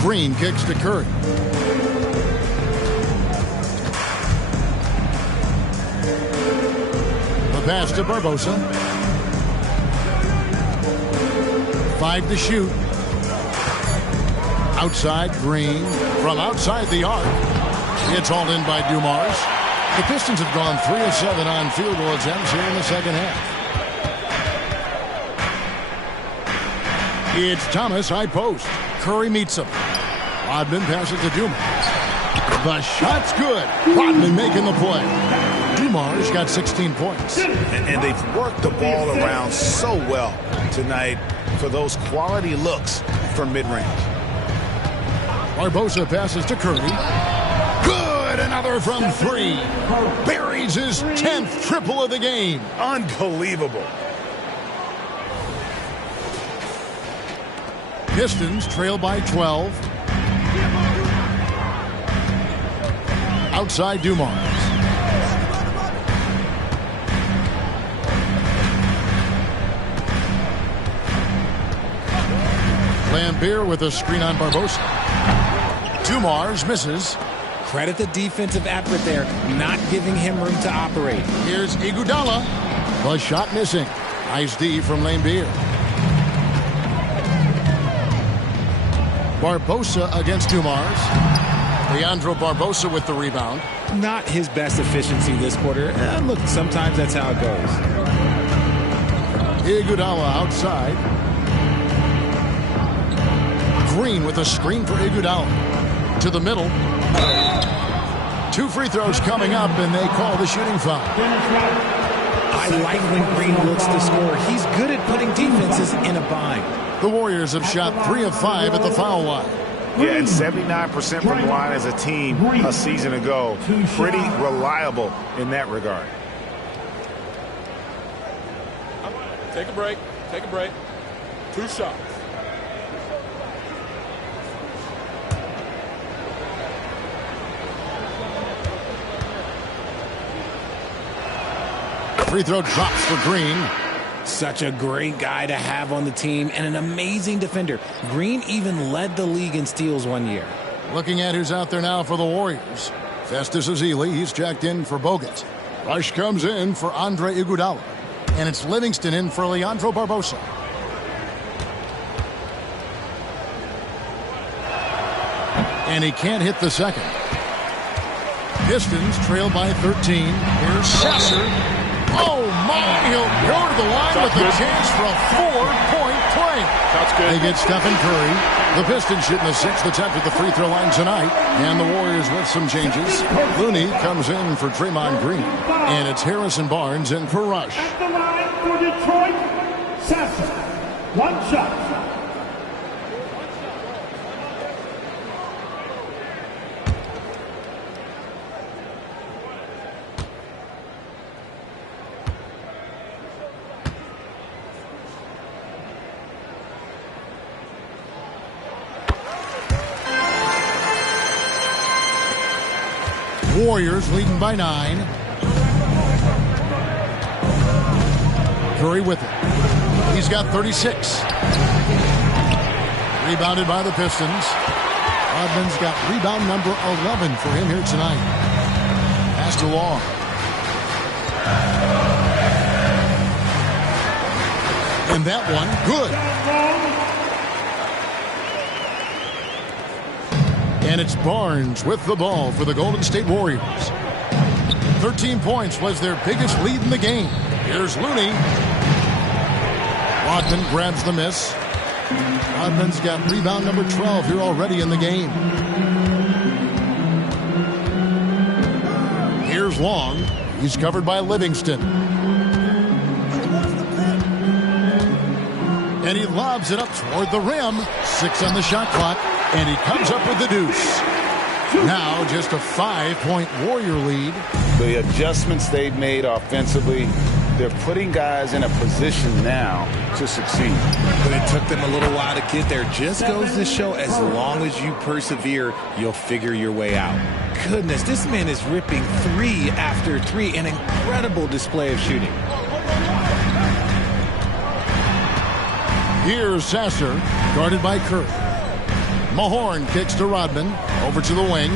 Green kicks to Curry. The pass to Barbosa. 5 to shoot. Outside Green. From outside the arc. It's hauled in by Dumars. The Pistons have gone 3 of 7 on field goal attempts here in the second half. It's Thomas, high post. Curry meets him. Rodman passes to Dumars. The shot's good. Rodman making the play. Dumars got 16 points. And they've worked the ball around so well tonight for those quality looks from mid-range. Barbosa passes to Curry. Another from 3. Buries his 10th triple of the game. Unbelievable. Pistons trail by 12. Outside Dumars. Lambeer with a screen on Barbosa. Dumars misses. Credit the defensive effort there, not giving him room to operate. Here's Iguodala. The shot missing. Nice D from Lambeer. Barbosa against Dumars. Leandro Barbosa with the rebound. Not his best efficiency this quarter. Look, sometimes that's how it goes. Iguodala outside. Green with a screen for Iguodala. To the middle. 2 free throws coming up, and they call the shooting foul. I like when Green looks to score. He's good at putting defenses in a bind. The Warriors have shot 3 of 5 at the foul line. Yeah, and 79% from the line as a team a season ago. Pretty reliable in that regard. Take a break. Take a break. 2 shots. Free throw drops for Green. Such a great guy to have on the team and an amazing defender. Green even led the league in steals one year. Looking at who's out there now for the Warriors. Festus Ezeli, he's checked in for Bogut. Rush comes in for Andre Iguodala. And it's Livingston in for Leandro Barbosa. And he can't hit the second. Pistons trail by 13. Here's Sasser. Oh, my! He'll go to the line with a chance for a 4-point play. That's good. They get Stephen Curry. The Pistons shooting the 6th attempt at the free throw line tonight. And the Warriors with some changes. Looney comes in for Draymond Green. And it's Harrison Barnes in for Rush. At the line for Detroit, Sasser. 1 shot. Warriors leading by 9. Curry with it. He's got 36. Rebounded by the Pistons. Rodman's got rebound number 11 for him here tonight. Pass to Long. And that one, good. And it's Barnes with the ball for the Golden State Warriors. 13 points was their biggest lead in the game. Here's Looney. Rodman grabs the miss. Rodman's got rebound number 12 here already in the game. Here's Long. He's covered by Livingston. And he lobs it up toward the rim. 6 on the shot clock. And he comes up with the deuce. Now just a 5-point Warrior lead. The adjustments they've made offensively, they're putting guys in a position now to succeed. But it took them a little while to get there. Just goes to show, as long as you persevere, you'll figure your way out. Goodness, this man is ripping 3 after 3. An incredible display of shooting. Here's Sasser, guarded by Curry. Mahorn kicks to Rodman. Over to the wing.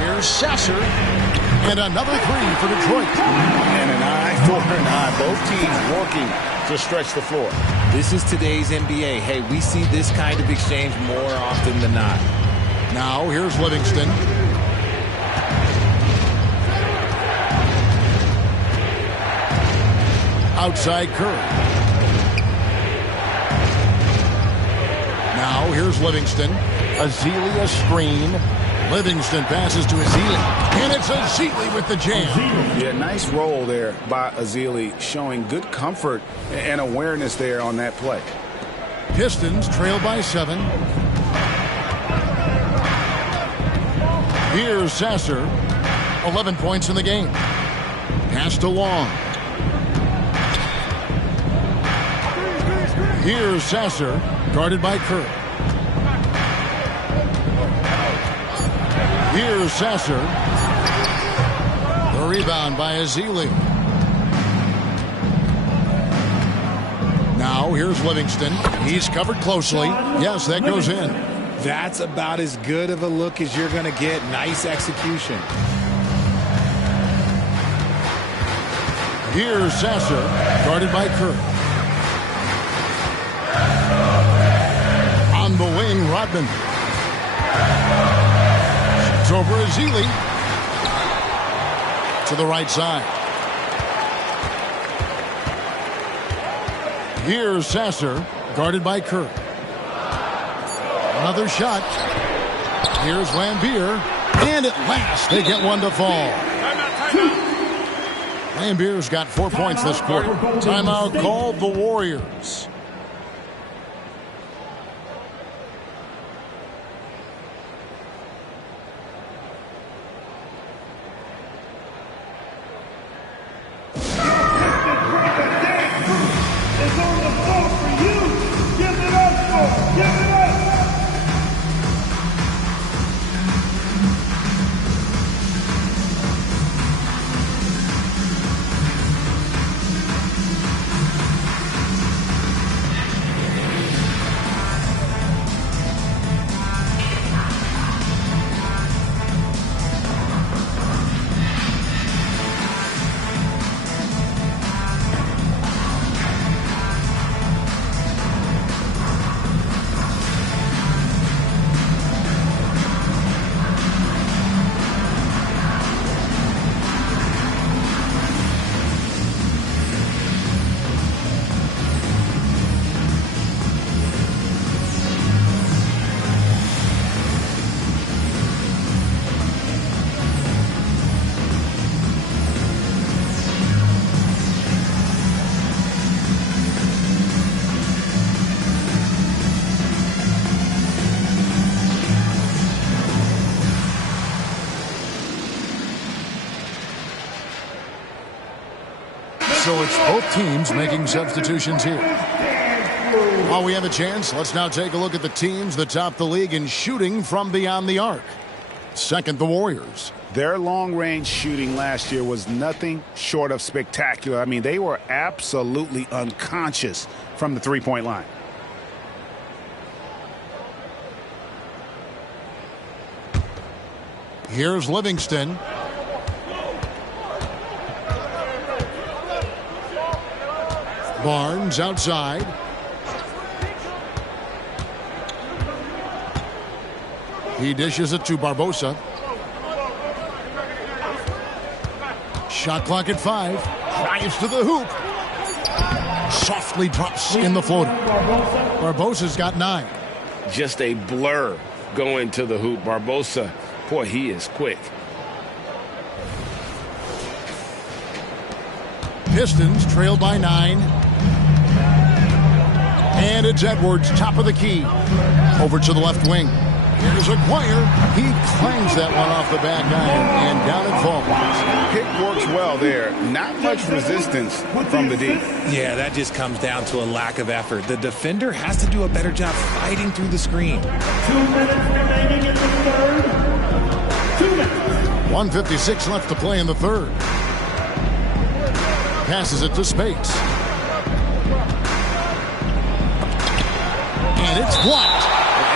Here's Sasser. And another 3 for Detroit. And an eye for an eye. Both teams working to stretch the floor. This is today's NBA. Hey, we see this kind of exchange more often than not. Now here's Livingston. Outside Curry. Now here's Livingston. Azealia screen. Livingston passes to Azealia. And it's Azealia with the jam. Yeah, nice roll there by Azealia, showing good comfort and awareness there on that play. Pistons trail by 7. Here's Sasser. 11 points in the game. Pass to Long. Here's Sasser, guarded by Curry. Here's Sasser. The rebound by Azealia. Now here's Livingston. He's covered closely. Yes, that goes in. That's about as good of a look as you're going to get. Nice execution. Here's Sasser, guarded by Curry. On the wing, Rodman. It's over Azealia. To the right side. Here's Sasser, guarded by Curry. Another shot. Here's Lambier. And at last, they get one to fall. Lambier's got 4 points this quarter. Timeout called the Warriors. So it's both teams making substitutions here. While we have a chance, let's now take a look at the teams that top the league in shooting from beyond the arc. Second, the Warriors. Their long-range shooting last year was nothing short of spectacular. I mean, they were absolutely unconscious from the three-point line. Here's Livingston. Barnes outside. He dishes it to Barbosa. Shot clock at 5. Drives to the hoop. Softly drops in the floater. Barbosa's got 9. Just a blur going to the hoop. Barbosa, boy, he is quick. Pistons trail by 9. And it's Edwards, top of the key. Over to the left wing. Here's Aguirre. He clangs that one off the back iron, and down it falls. Pick works well there. Not much resistance from the D. Yeah, that just comes down to a lack of effort. The defender has to do a better job fighting through the screen. 2 minutes remaining in the third. 2 minutes. 1:56 left to play in the third. Passes it to Spates. And it's blocked.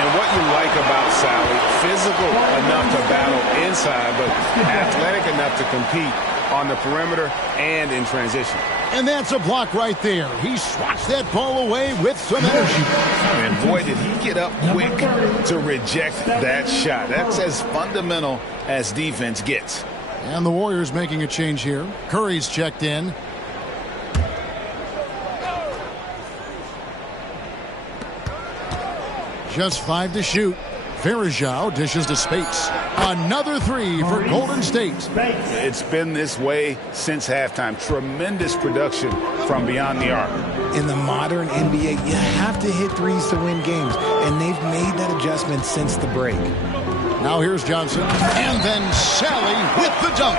And what you like about Sally, physical enough to battle inside, but athletic enough to compete on the perimeter and in transition. And that's a block right there. He swats that ball away with some energy. And boy, did he get up quick to reject that shot. That's as fundamental as defense gets. And the Warriors making a change here. Curry's checked in. Just 5 to shoot. Verajao dishes to Spates. Another 3 for Golden State. It's been this way since halftime. Tremendous production from beyond the arc. In the modern NBA, you have to hit threes to win games, and they've made that adjustment since the break. Now here's Johnson. And then Sally with the dunk.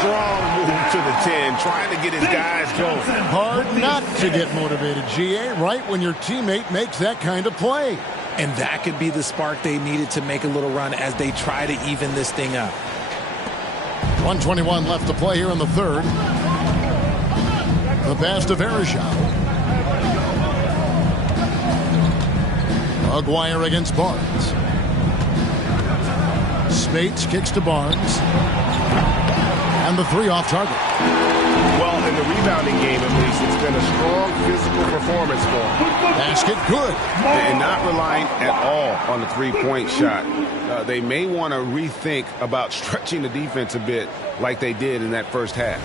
Strong move to the 10, trying to get his guys going. Hard not to get motivated, GA, right when your teammate makes that kind of play. And that could be the spark they needed to make a little run as they try to even this thing up. 1:21 left to play here in the third. The pass to Verajao. Aguirre against Barnes. Spates kicks to Barnes. And the 3 off target. Well, in the rebounding game, at least, it's been a strong physical performance for him. Basket good. And not relying at all on the three-point shot. They may want to rethink about stretching the defense a bit like they did in that first half.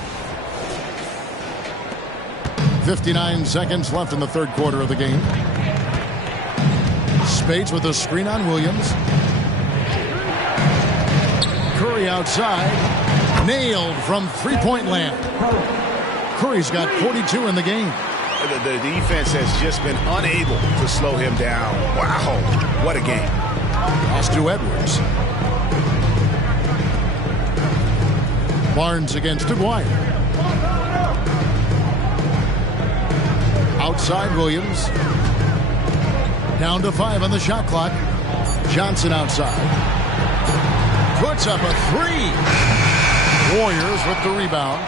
59 seconds left in the third quarter of the game. Spates with a screen on Williams. Curry outside. Nailed from three-point land. Curry's got 42 in the game. The defense has just been unable to slow him down. Wow, what a game. Pass to Edwards. Barnes against Aguirre. Outside Williams. Down to 5 on the shot clock. Johnson outside. Puts up a 3. Warriors with the rebound.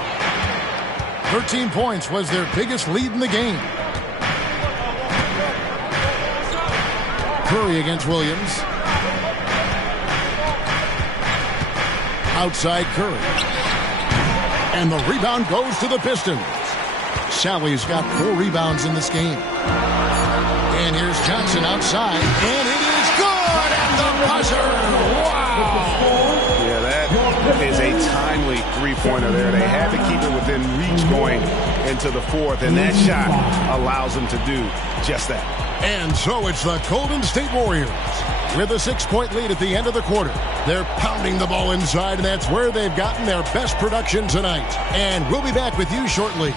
13 points was their biggest lead in the game. Curry against Williams. Outside Curry. And the rebound goes to the Pistons. Sally's got 4 rebounds in this game. And here's Johnson outside. And it is good! And the buzzer! Wow! Yeah, that is a timely three-pointer there. They had to keep it within reach going into the fourth, and that shot allows them to do just that. And so it's the Golden State Warriors with a 6-point lead at the end of the quarter. They're pounding the ball inside, and that's where they've gotten their best production tonight. And we'll be back with you shortly.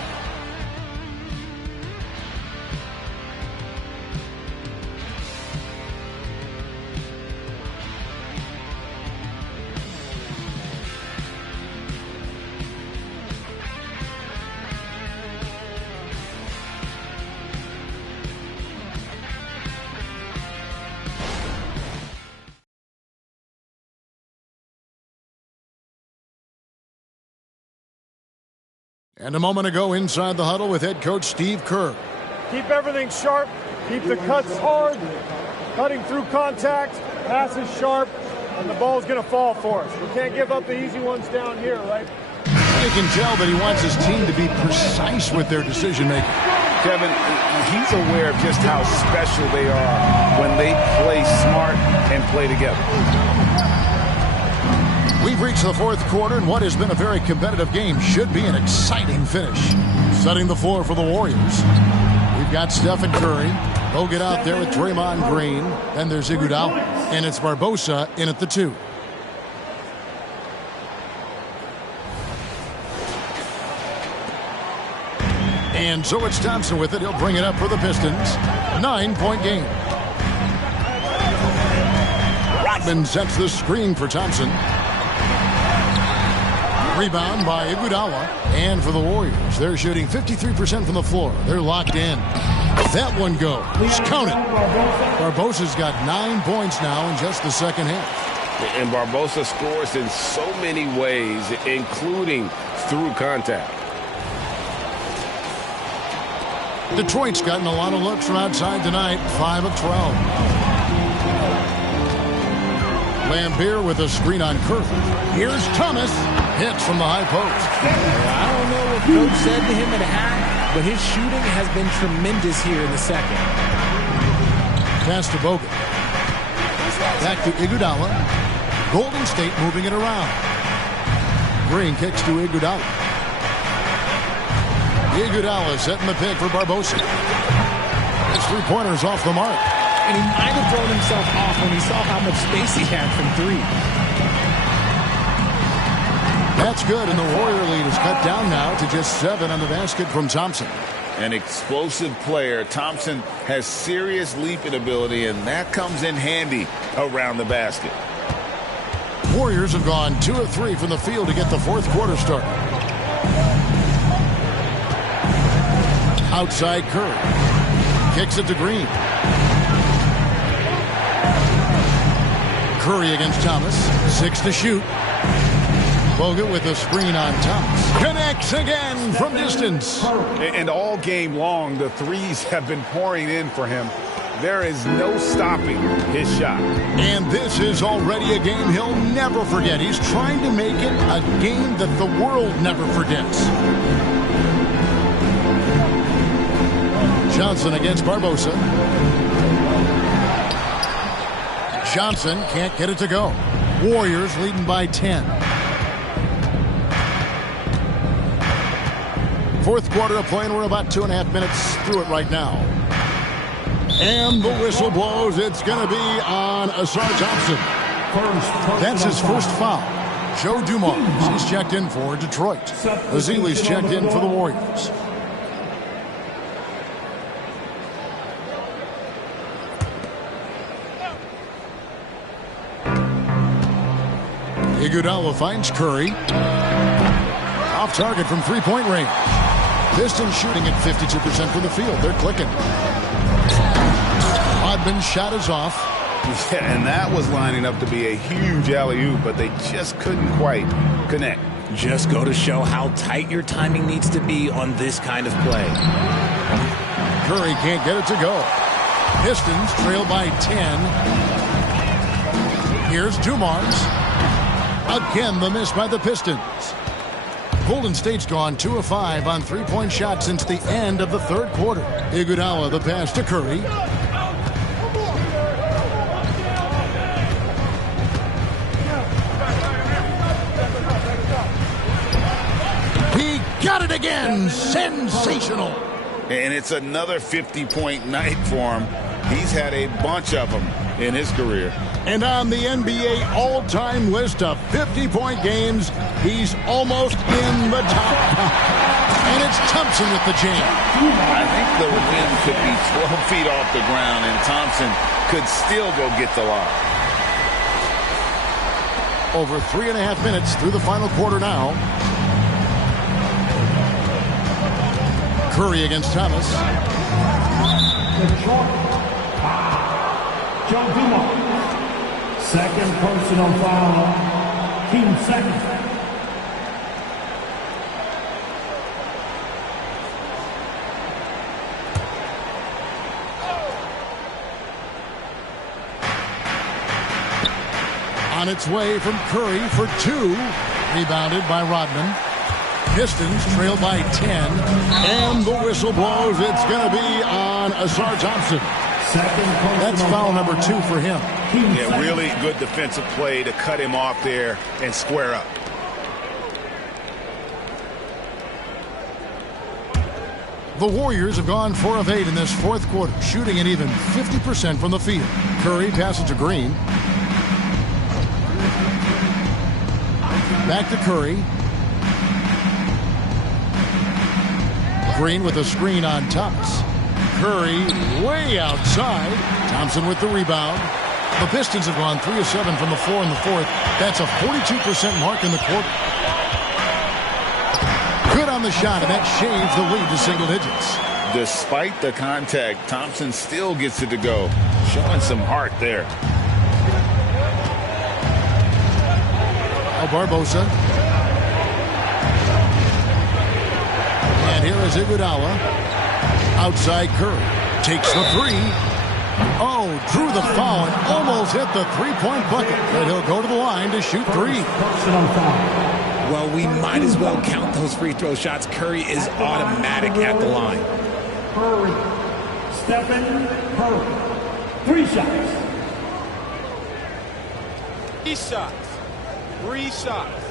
And a moment ago inside the huddle with head coach Steve Kerr. Keep everything sharp. Keep the cuts hard. Cutting through contact. Passes sharp. And the ball's going to fall for us. We can't give up the easy ones down here, right? You can tell that he wants his team to be precise with their decision-making. Kevin, he's aware of just how special they are when they play smart and play together. We've reached the fourth quarter, and what has been a very competitive game should be an exciting finish. Setting the floor for the Warriors. We've got Stephen Curry. They'll get out there with Draymond Green. Then there's Iguodala. And it's Barbosa in at the 2. And so it's Thompson with it. He'll bring it up for the Pistons. 9-point game. Rodman sets the screen for Thompson. Rebound by Iguodala. And for the Warriors, they're shooting 53% from the floor. They're locked in. That one goes. Count it. Barbosa's got 9 points now in just the second half. And Barbosa scores in so many ways, including through contact. Detroit's gotten a lot of looks from outside tonight. 5 of 12. Lambeer with a screen on Curry. Here's Thomas. Hits from the high post. I don't know what Coach said to him at half, but his shooting has been tremendous here in the second. Pass to Bogut. Back to Iguodala. Golden State moving it around. Green kicks to Iguodala. Iguodala setting the pick for Barbosa. His three-pointer's off the mark. And he might have thrown himself off when he saw how much space he had from 3. That's good, and the Warrior lead is cut down now to just 7 on the basket from Thompson. An explosive player. Thompson has serious leaping ability, and that comes in handy around the basket. Warriors have gone 2 of 3 from the field to get the fourth quarter started. Outside Curry. Kicks it to Green. Curry against Thomas. 6 to shoot. Bogut with a screen on Thomas. Connects again from distance. And all game long, the threes have been pouring in for him. There is no stopping his shot. And this is already a game he'll never forget. He's trying to make it a game that the world never forgets. Johnson against Barbosa. Johnson can't get it to go. Warriors leading by 10. Fourth quarter of play, and we're about 2.5 minutes through it right now. And the whistle blows. It's going to be on Asar Thompson. That's his first foul. Joe Dumars, he's checked in for Detroit. Azili's checked in for the Warriors. Iguodala finds Curry. Off target from three-point range. Pistons shooting at 52% from the field. They're clicking. Rodman's shot is off. Yeah, and that was lining up to be a huge alley-oop, but they just couldn't quite connect. Just go to show how tight your timing needs to be on this kind of play. Curry can't get it to go. Pistons trail by 10. Here's Dumars. Again, the miss by the Pistons. Golden State's gone 2 of 5 on three-point shots since the end of the third quarter. Iguodala the pass to Curry. He got it again. Sensational. And it's another 50-point night for him. He's had a bunch of them in his career. And on the NBA all-time list of 50-point games, he's almost in the top 5. And it's Thompson with the jam. I think the rim could be 12 feet off the ground, and Thompson could still go get the lob. Over 3.5 minutes through the final quarter now. Curry against Thomas. Joe Dumars. Second personal foul. Team second. On its way from Curry for 2. Rebounded by Rodman. Pistons trail by 10. And the whistle blows. It's going to be on Asar Thompson. That's foul number 2 for him. Yeah, really good defensive play to cut him off there and square up. The Warriors have gone 4 of 8 in this fourth quarter, shooting an even 50% from the field. Curry passes to Green. Back to Curry. Green with a screen on Thomas. Curry way outside. Thompson with the rebound. The Pistons have gone 3 of 7 from the floor in the fourth. That's a 42% mark in the quarter. Good on the shot, and that shaves the lead to single digits. Despite the contact, Thompson still gets it to go. Showing some heart there. Barbosa. And here is Iguodala. Outside Curry. Takes the 3. Oh, drew the foul and almost hit the three-point bucket. But he'll go to the line to shoot 3. Well, we might as well count those free throw shots. Curry is automatic at the line. Curry. Stephen Curry. 3 shots. 3 shots. 3 shots.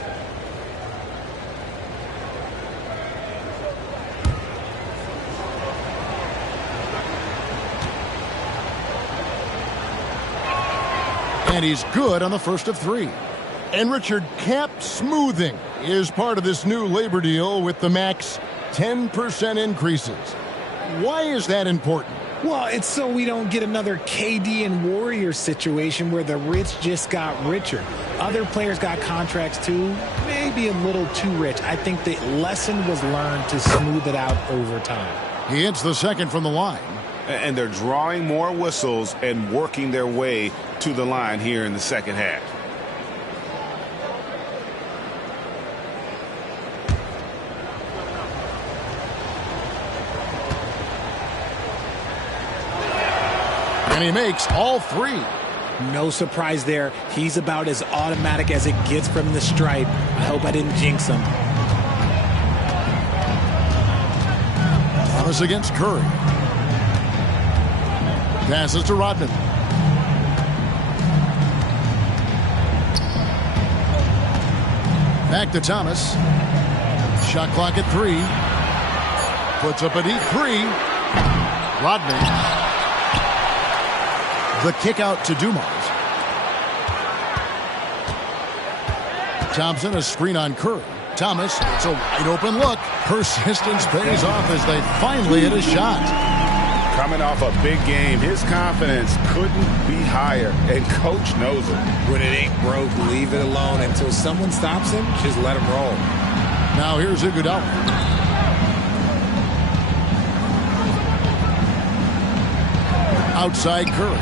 And he's good on the first of 3. And Richard, cap smoothing is part of this new labor deal with the max 10% increases. Why is that important? Well, it's so we don't get another KD and Warriors situation where the rich just got richer. Other players got contracts too, maybe a little too rich. I think the lesson was learned to smooth it out over time. He hits the second from the line. And they're drawing more whistles and working their way to the line here in the second half. And he makes all 3. No surprise there. He's about as automatic as it gets from the stripe. I hope I didn't jinx him. Thomas against Curry. Passes to Rodman. Back to Thomas. Shot clock at 3. Puts up a deep 3. Rodman. The kick out to Dumars. Thompson, a screen on Curry. Thomas, it's a wide open look. Persistence pays off as they finally hit a shot. Coming off a big game, his confidence couldn't be higher, and coach knows it. When it ain't broke, leave it alone until someone stops him. Just let him roll. Now here's Iguodala. Outside Curry.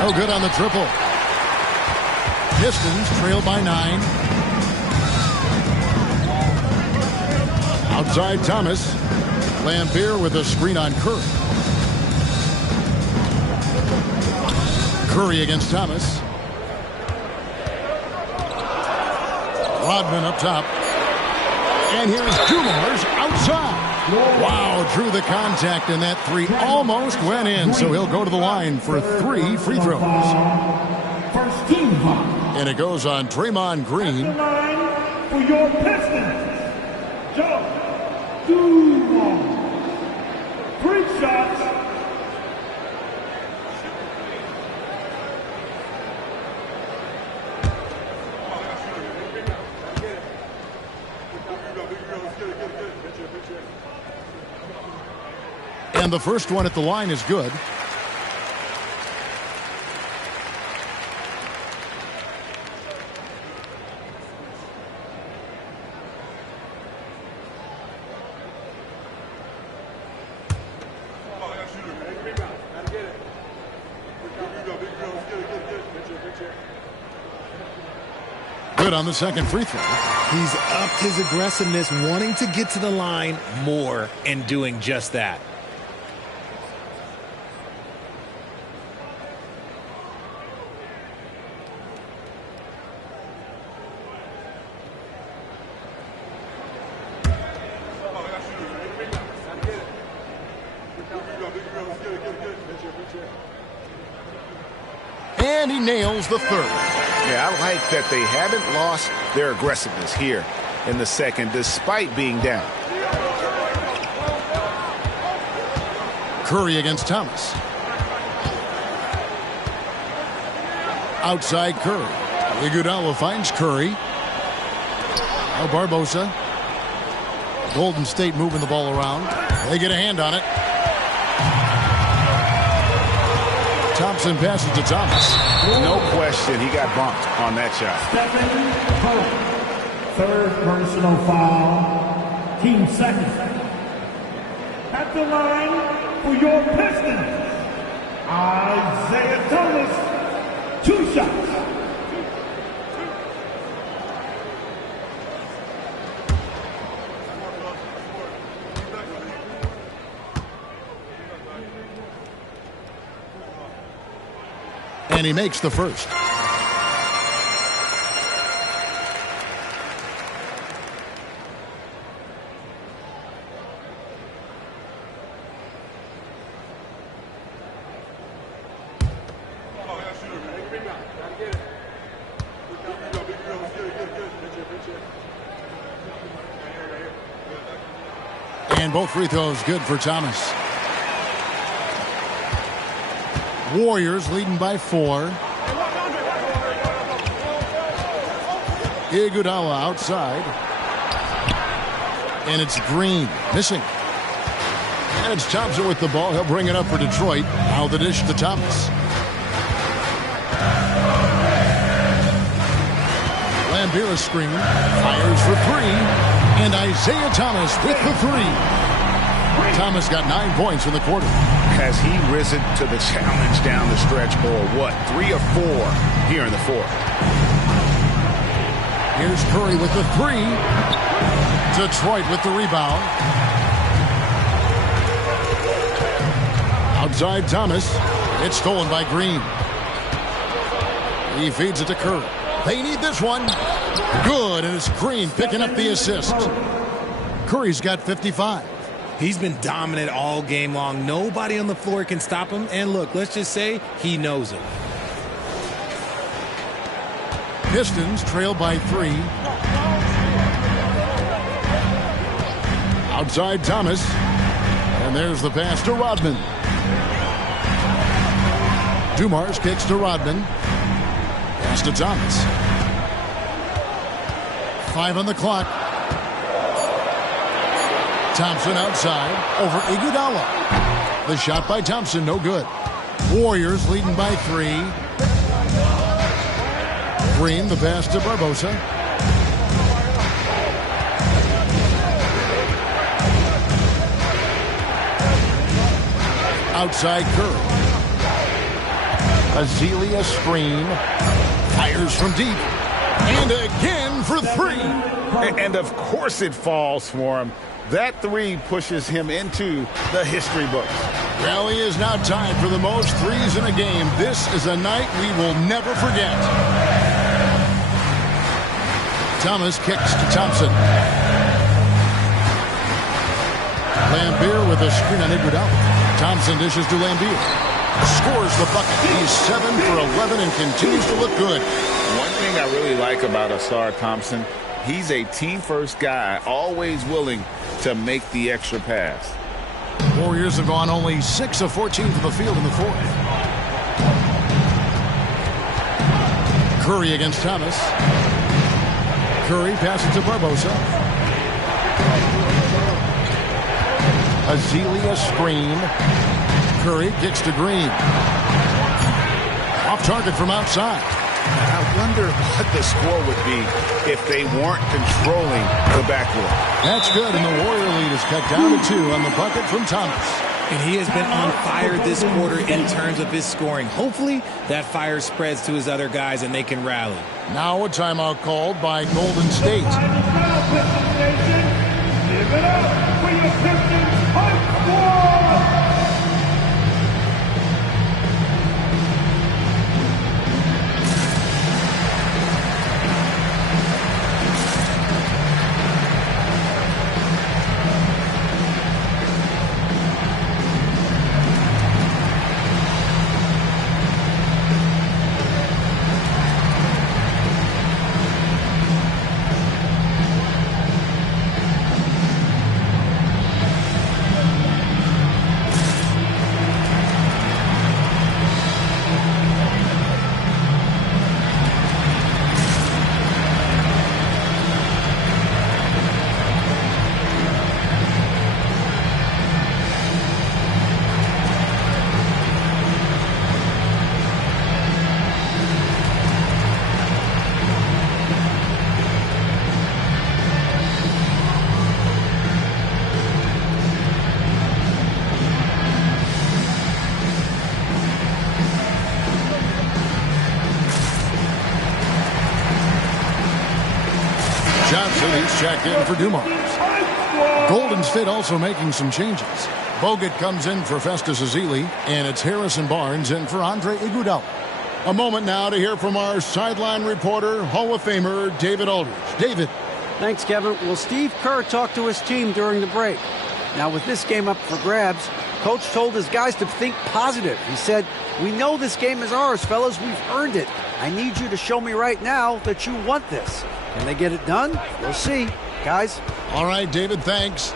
No good on the triple. Pistons trail by 9. Outside Thomas. Lampier with a screen on Curry. Curry against Thomas. Rodman up top. And here's Dumars outside. Wow, drew the contact, and that 3 almost went in, so he'll go to the line for 3 free throws. And it goes on Draymond Green. For your Pistons, Joe Dumars. 3 shots. And the first one at the line is good. Good on the second free throw. He's upped his aggressiveness, wanting to get to the line more and doing just that. And he nails the third. Yeah, I like that they haven't lost their aggressiveness here in the second, despite being down. Curry against Thomas. Outside Curry. Iguodala finds Curry. Now Barbosa. Golden State moving the ball around. They get a hand on it. Thompson passes to Thomas. No question, he got bumped on that shot. Third personal foul. Team second. At the line for your Pistons, Isaiah Thomas. 2 shots. And he makes the first. And both free throws good for Thomas. Warriors leading by 4. Iguodala outside. And it's Green missing. And it's Thompson with the ball. He'll bring it up for Detroit. Now the dish to Thomas. Lambeer is screaming. Fires for 3. And Isaiah Thomas with the 3. Thomas got 9 points in the quarter. Has he risen to the challenge down the stretch, or what? 3 of 4 here in the fourth. Here's Curry with the 3. Detroit with the rebound. Outside Thomas. It's stolen by Green. He feeds it to Curry. They need this one. Good, and it's Green picking up the assist. Curry's got 55. He's been dominant all game long. Nobody on the floor can stop him. And look, let's just say he knows it. Pistons trail by 3. Outside Thomas. And there's the pass to Rodman. Dumars kicks to Rodman. Pass to Thomas. 5 on the clock. Thompson outside over Iguodala. The shot by Thompson, no good. Warriors leading by 3. Green, the pass to Barbosa. Outside Curry. Azealia screen. Fires from deep. And again for 3. And of course it falls for him. That 3 pushes him into the history books. Rally is now tied for the most threes in a game. This is a night we will never forget. Thomas kicks to Thompson. Lambeer with a screen on Iguodala. Thompson dishes to Lambeer. Scores the bucket. He's 7 for 11 and continues to look good. One thing I really like about Ausar Thompson, he's a team-first guy, always willing to make the extra pass. Warriors have gone only 6 of 14 from the field in the fourth. Curry against Thomas. Curry passes to Barbosa. Azealia screen. Curry kicks to Green. Off target from outside. I wonder what the score would be if they weren't controlling the backcourt. That's good, and the Warrior lead is cut down to 2 on the bucket from Thomas. And he has been on fire this quarter in terms of his scoring. Hopefully, that fire spreads to his other guys and they can rally. Now a timeout called by Golden State. Give it up for your Pistons High Squad! Ezeli's checked in for Dumars. Golden State also making some changes. Bogut comes in for Festus Ezeli, and it's Harrison Barnes in for Andre Iguodala. A moment now to hear from our sideline reporter, Hall of Famer David Aldridge. David. Thanks, Kevin. Well, Steve Kerr talked to his team during the break. Now, with this game up for grabs, Coach told his guys to think positive. He said, "We know this game is ours, fellas. We've earned it. I need you to show me right now that you want this." Can they get it done? We'll see. Guys. All right, David, thanks.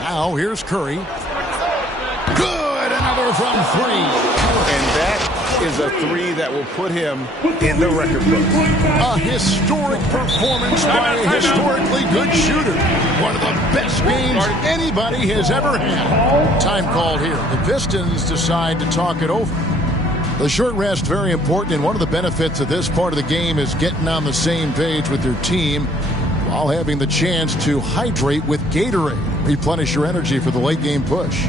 Now, here's Curry. Good! Another from three. And that is a three that will put him in the record book. A historic performance by a historically good shooter. One of the best games anybody has ever had. Time called here. The Pistons decide to talk it over. The short rest, very important, and one of the benefits of this part of the game is getting on the same page with your team while having the chance to hydrate with Gatorade. Replenish your energy for the late game push.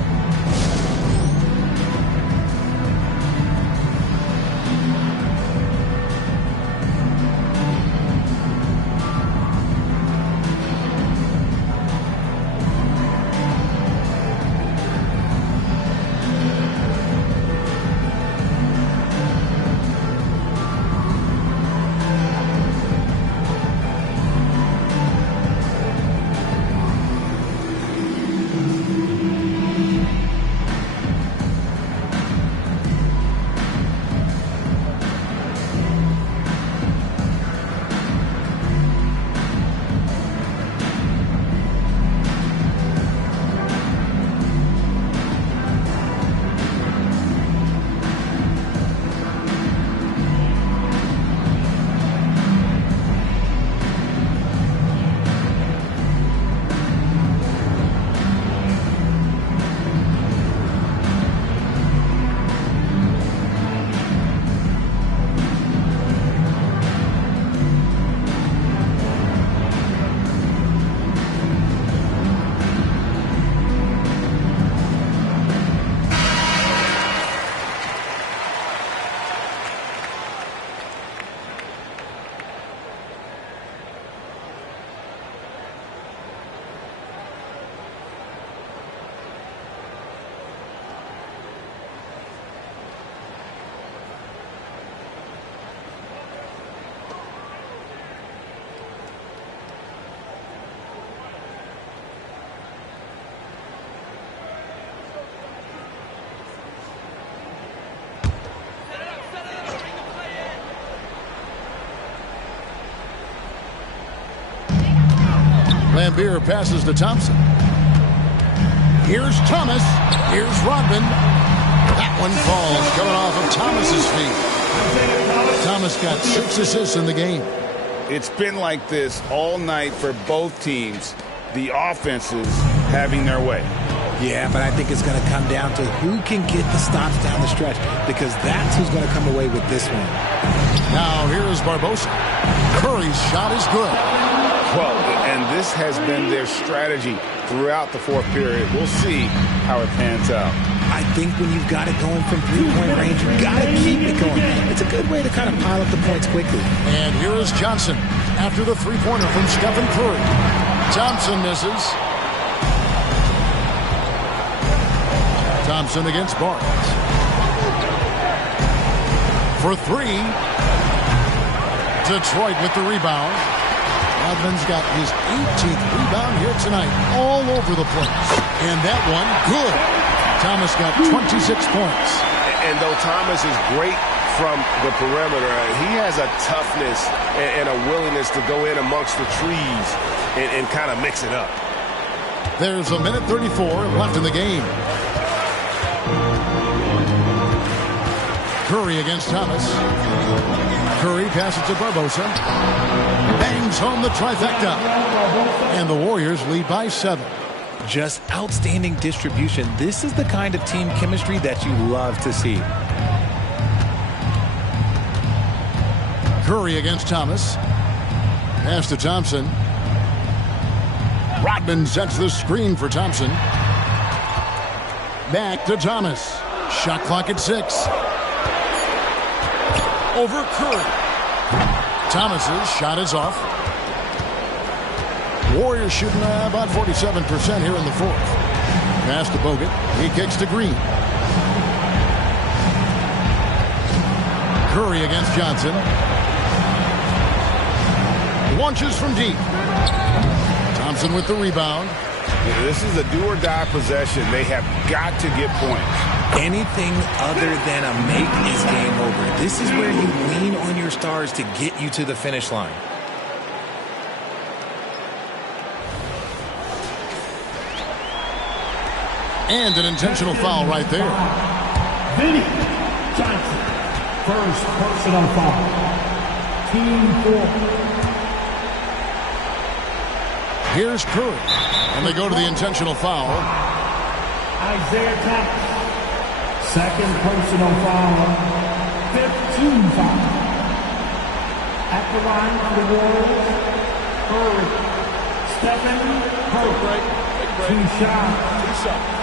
Lambeer passes to Thompson. Here's Thomas. Here's Rodman. That one falls coming off of Thomas's feet. Thomas got 6 assists in the game. It's been like this all night for both teams. The offenses having their way. Yeah, but I think it's going to come down to who can get the stops down the stretch, because that's who's going to come away with this one. Now here's Barbosa. Curry's shot is good. Well, and this has been their strategy throughout the fourth period. We'll see how it pans out. I think when you've got it going from three-point range, you've got to keep it going. It's a good way to kind of pile up the points quickly. And here is Johnson after the three-pointer from Stephen Curry. Thompson misses. Thompson against Barnes. For three. Detroit with the rebound. Rodman's got his 18th rebound here tonight, all over the place. And that one, good. Thomas got 26 points. And though Thomas is great from the perimeter, he has a toughness and a willingness to go in amongst the trees and kind of mix it up. There's a minute 34 left in the game. Curry against Thomas. Curry passes to Barbosa. Bangs home the trifecta. And the Warriors lead by 7. Just outstanding distribution. This is the kind of team chemistry that you love to see. Curry against Thomas. Pass to Thompson. Rodman sets the screen for Thompson. Back to Thomas. Shot clock at 6. Over Curry. Thomas's shot is off. Warriors shooting about 47% here in the fourth. Pass to Bogut. He kicks to Green. Curry against Johnson. Launches from deep. Thompson with the rebound. This is a do-or-die possession. They have got to get points. Anything other than a make is game over. This is where you lean on your stars to get you to the finish line. And an intentional foul right there. Vinny Johnson, first personal foul. Team 4. Here's Curry. And they go to the intentional foul. Isaiah Thomas, second personal foul. 15 foul. At the line for the Warriors, Curry. Stephen Curry. Two shots.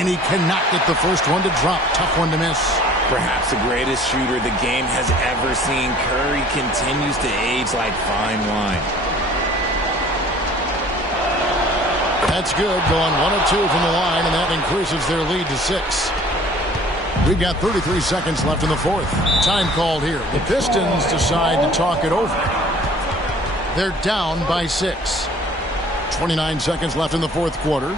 And he cannot get the first one to drop. Tough one to miss. Perhaps the greatest shooter the game has ever seen. Curry continues to age like fine wine. That's good. Going 1 of 2 from the line, and that increases their lead to 6. We've got 33 seconds left in the fourth. Time called here. The Pistons decide to talk it over. They're down by 6. 29 seconds left in the fourth quarter.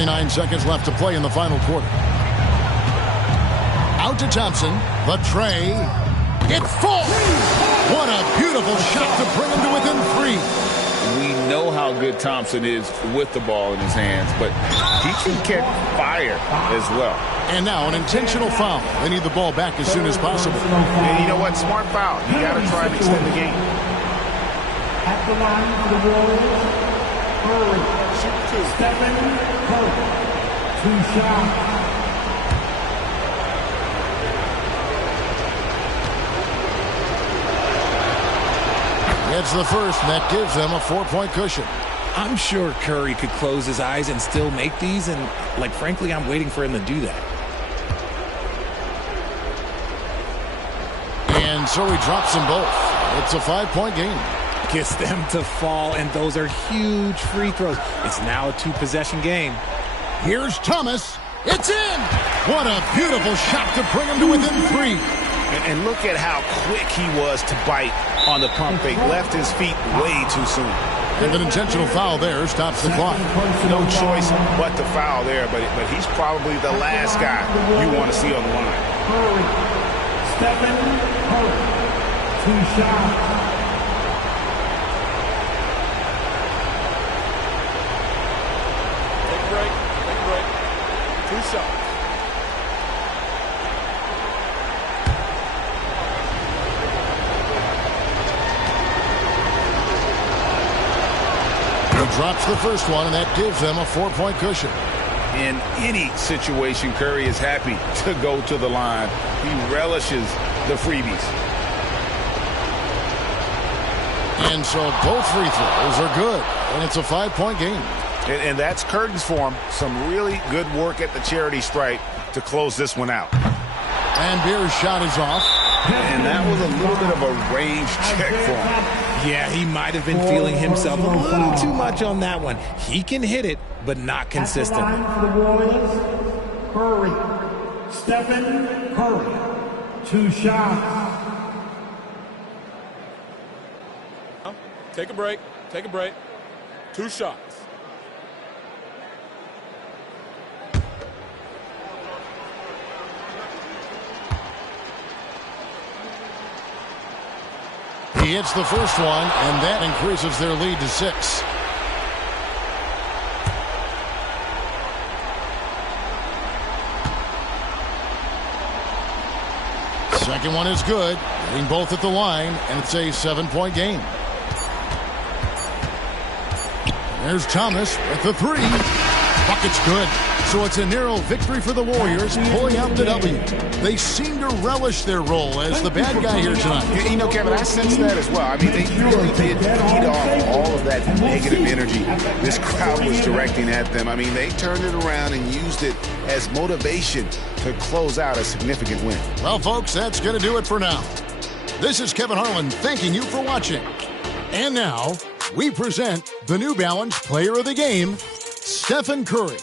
.9 seconds left to play in the final quarter. Out to Thompson. The tray. It falls. What a beautiful shot to bring him to within 3. We know how good Thompson is with the ball in his hands, but he can catch fire as well. And now an intentional foul. They need the ball back as soon as possible. And you know what? Smart foul. You got to try and extend the game. At the line for the Warriors, Curry. Stephen Curry. 2 shots. It's the first, and that gives them a 4-point cushion. I'm sure Curry could close his eyes and still make these, and, like, frankly, I'm waiting for him to do that. And so he drops them both. It's a 5-point game. Gets them to fall, and those are huge free throws. It's now a 2-possession game. Here's Thomas. It's in! What a beautiful shot to bring him to within 3. And look at how quick he was to bite on the pump fake. Left his feet way too soon. And an intentional foul there stops the clock. No choice but to foul there, but he's probably the last guy you want to see on the line. Stephen Curry, 2 shots. Take a break. Take a break. 2 shots. He drops the first one, and that gives them a 4-point cushion. In any situation, Curry is happy to go to the line. He relishes the freebies. And so both free throws are good, and it's a 5-point game. And that's curtains for him. Some really good work at the charity stripe to close this one out. And Beer's shot is off. And that was a little bit of a range check for him. Yeah, he might have been feeling himself a little too much on that one. He can hit it, but not consistently. For the Warriors, Curry. Stephen Curry, 2 shots. Take a break. Take a break. 2 shots. He hits the first one, and that increases their lead to 6. Second one is good. Hitting both at the line, and it's a 7-point game. There's Thomas with the 3. Bucket's good. So it's a narrow victory for the Warriors, pulling out the W. They seem to relish their role as the bad guy here tonight. You know, Kevin, I sense that as well. I mean, they really did feed off all of that negative energy this crowd was directing at them. I mean, they turned it around and used it as motivation to close out a significant win. Well, folks, that's going to do it for now. This is Kevin Harlan thanking you for watching. And now, we present the New Balance Player of the Game, Stephen Curry.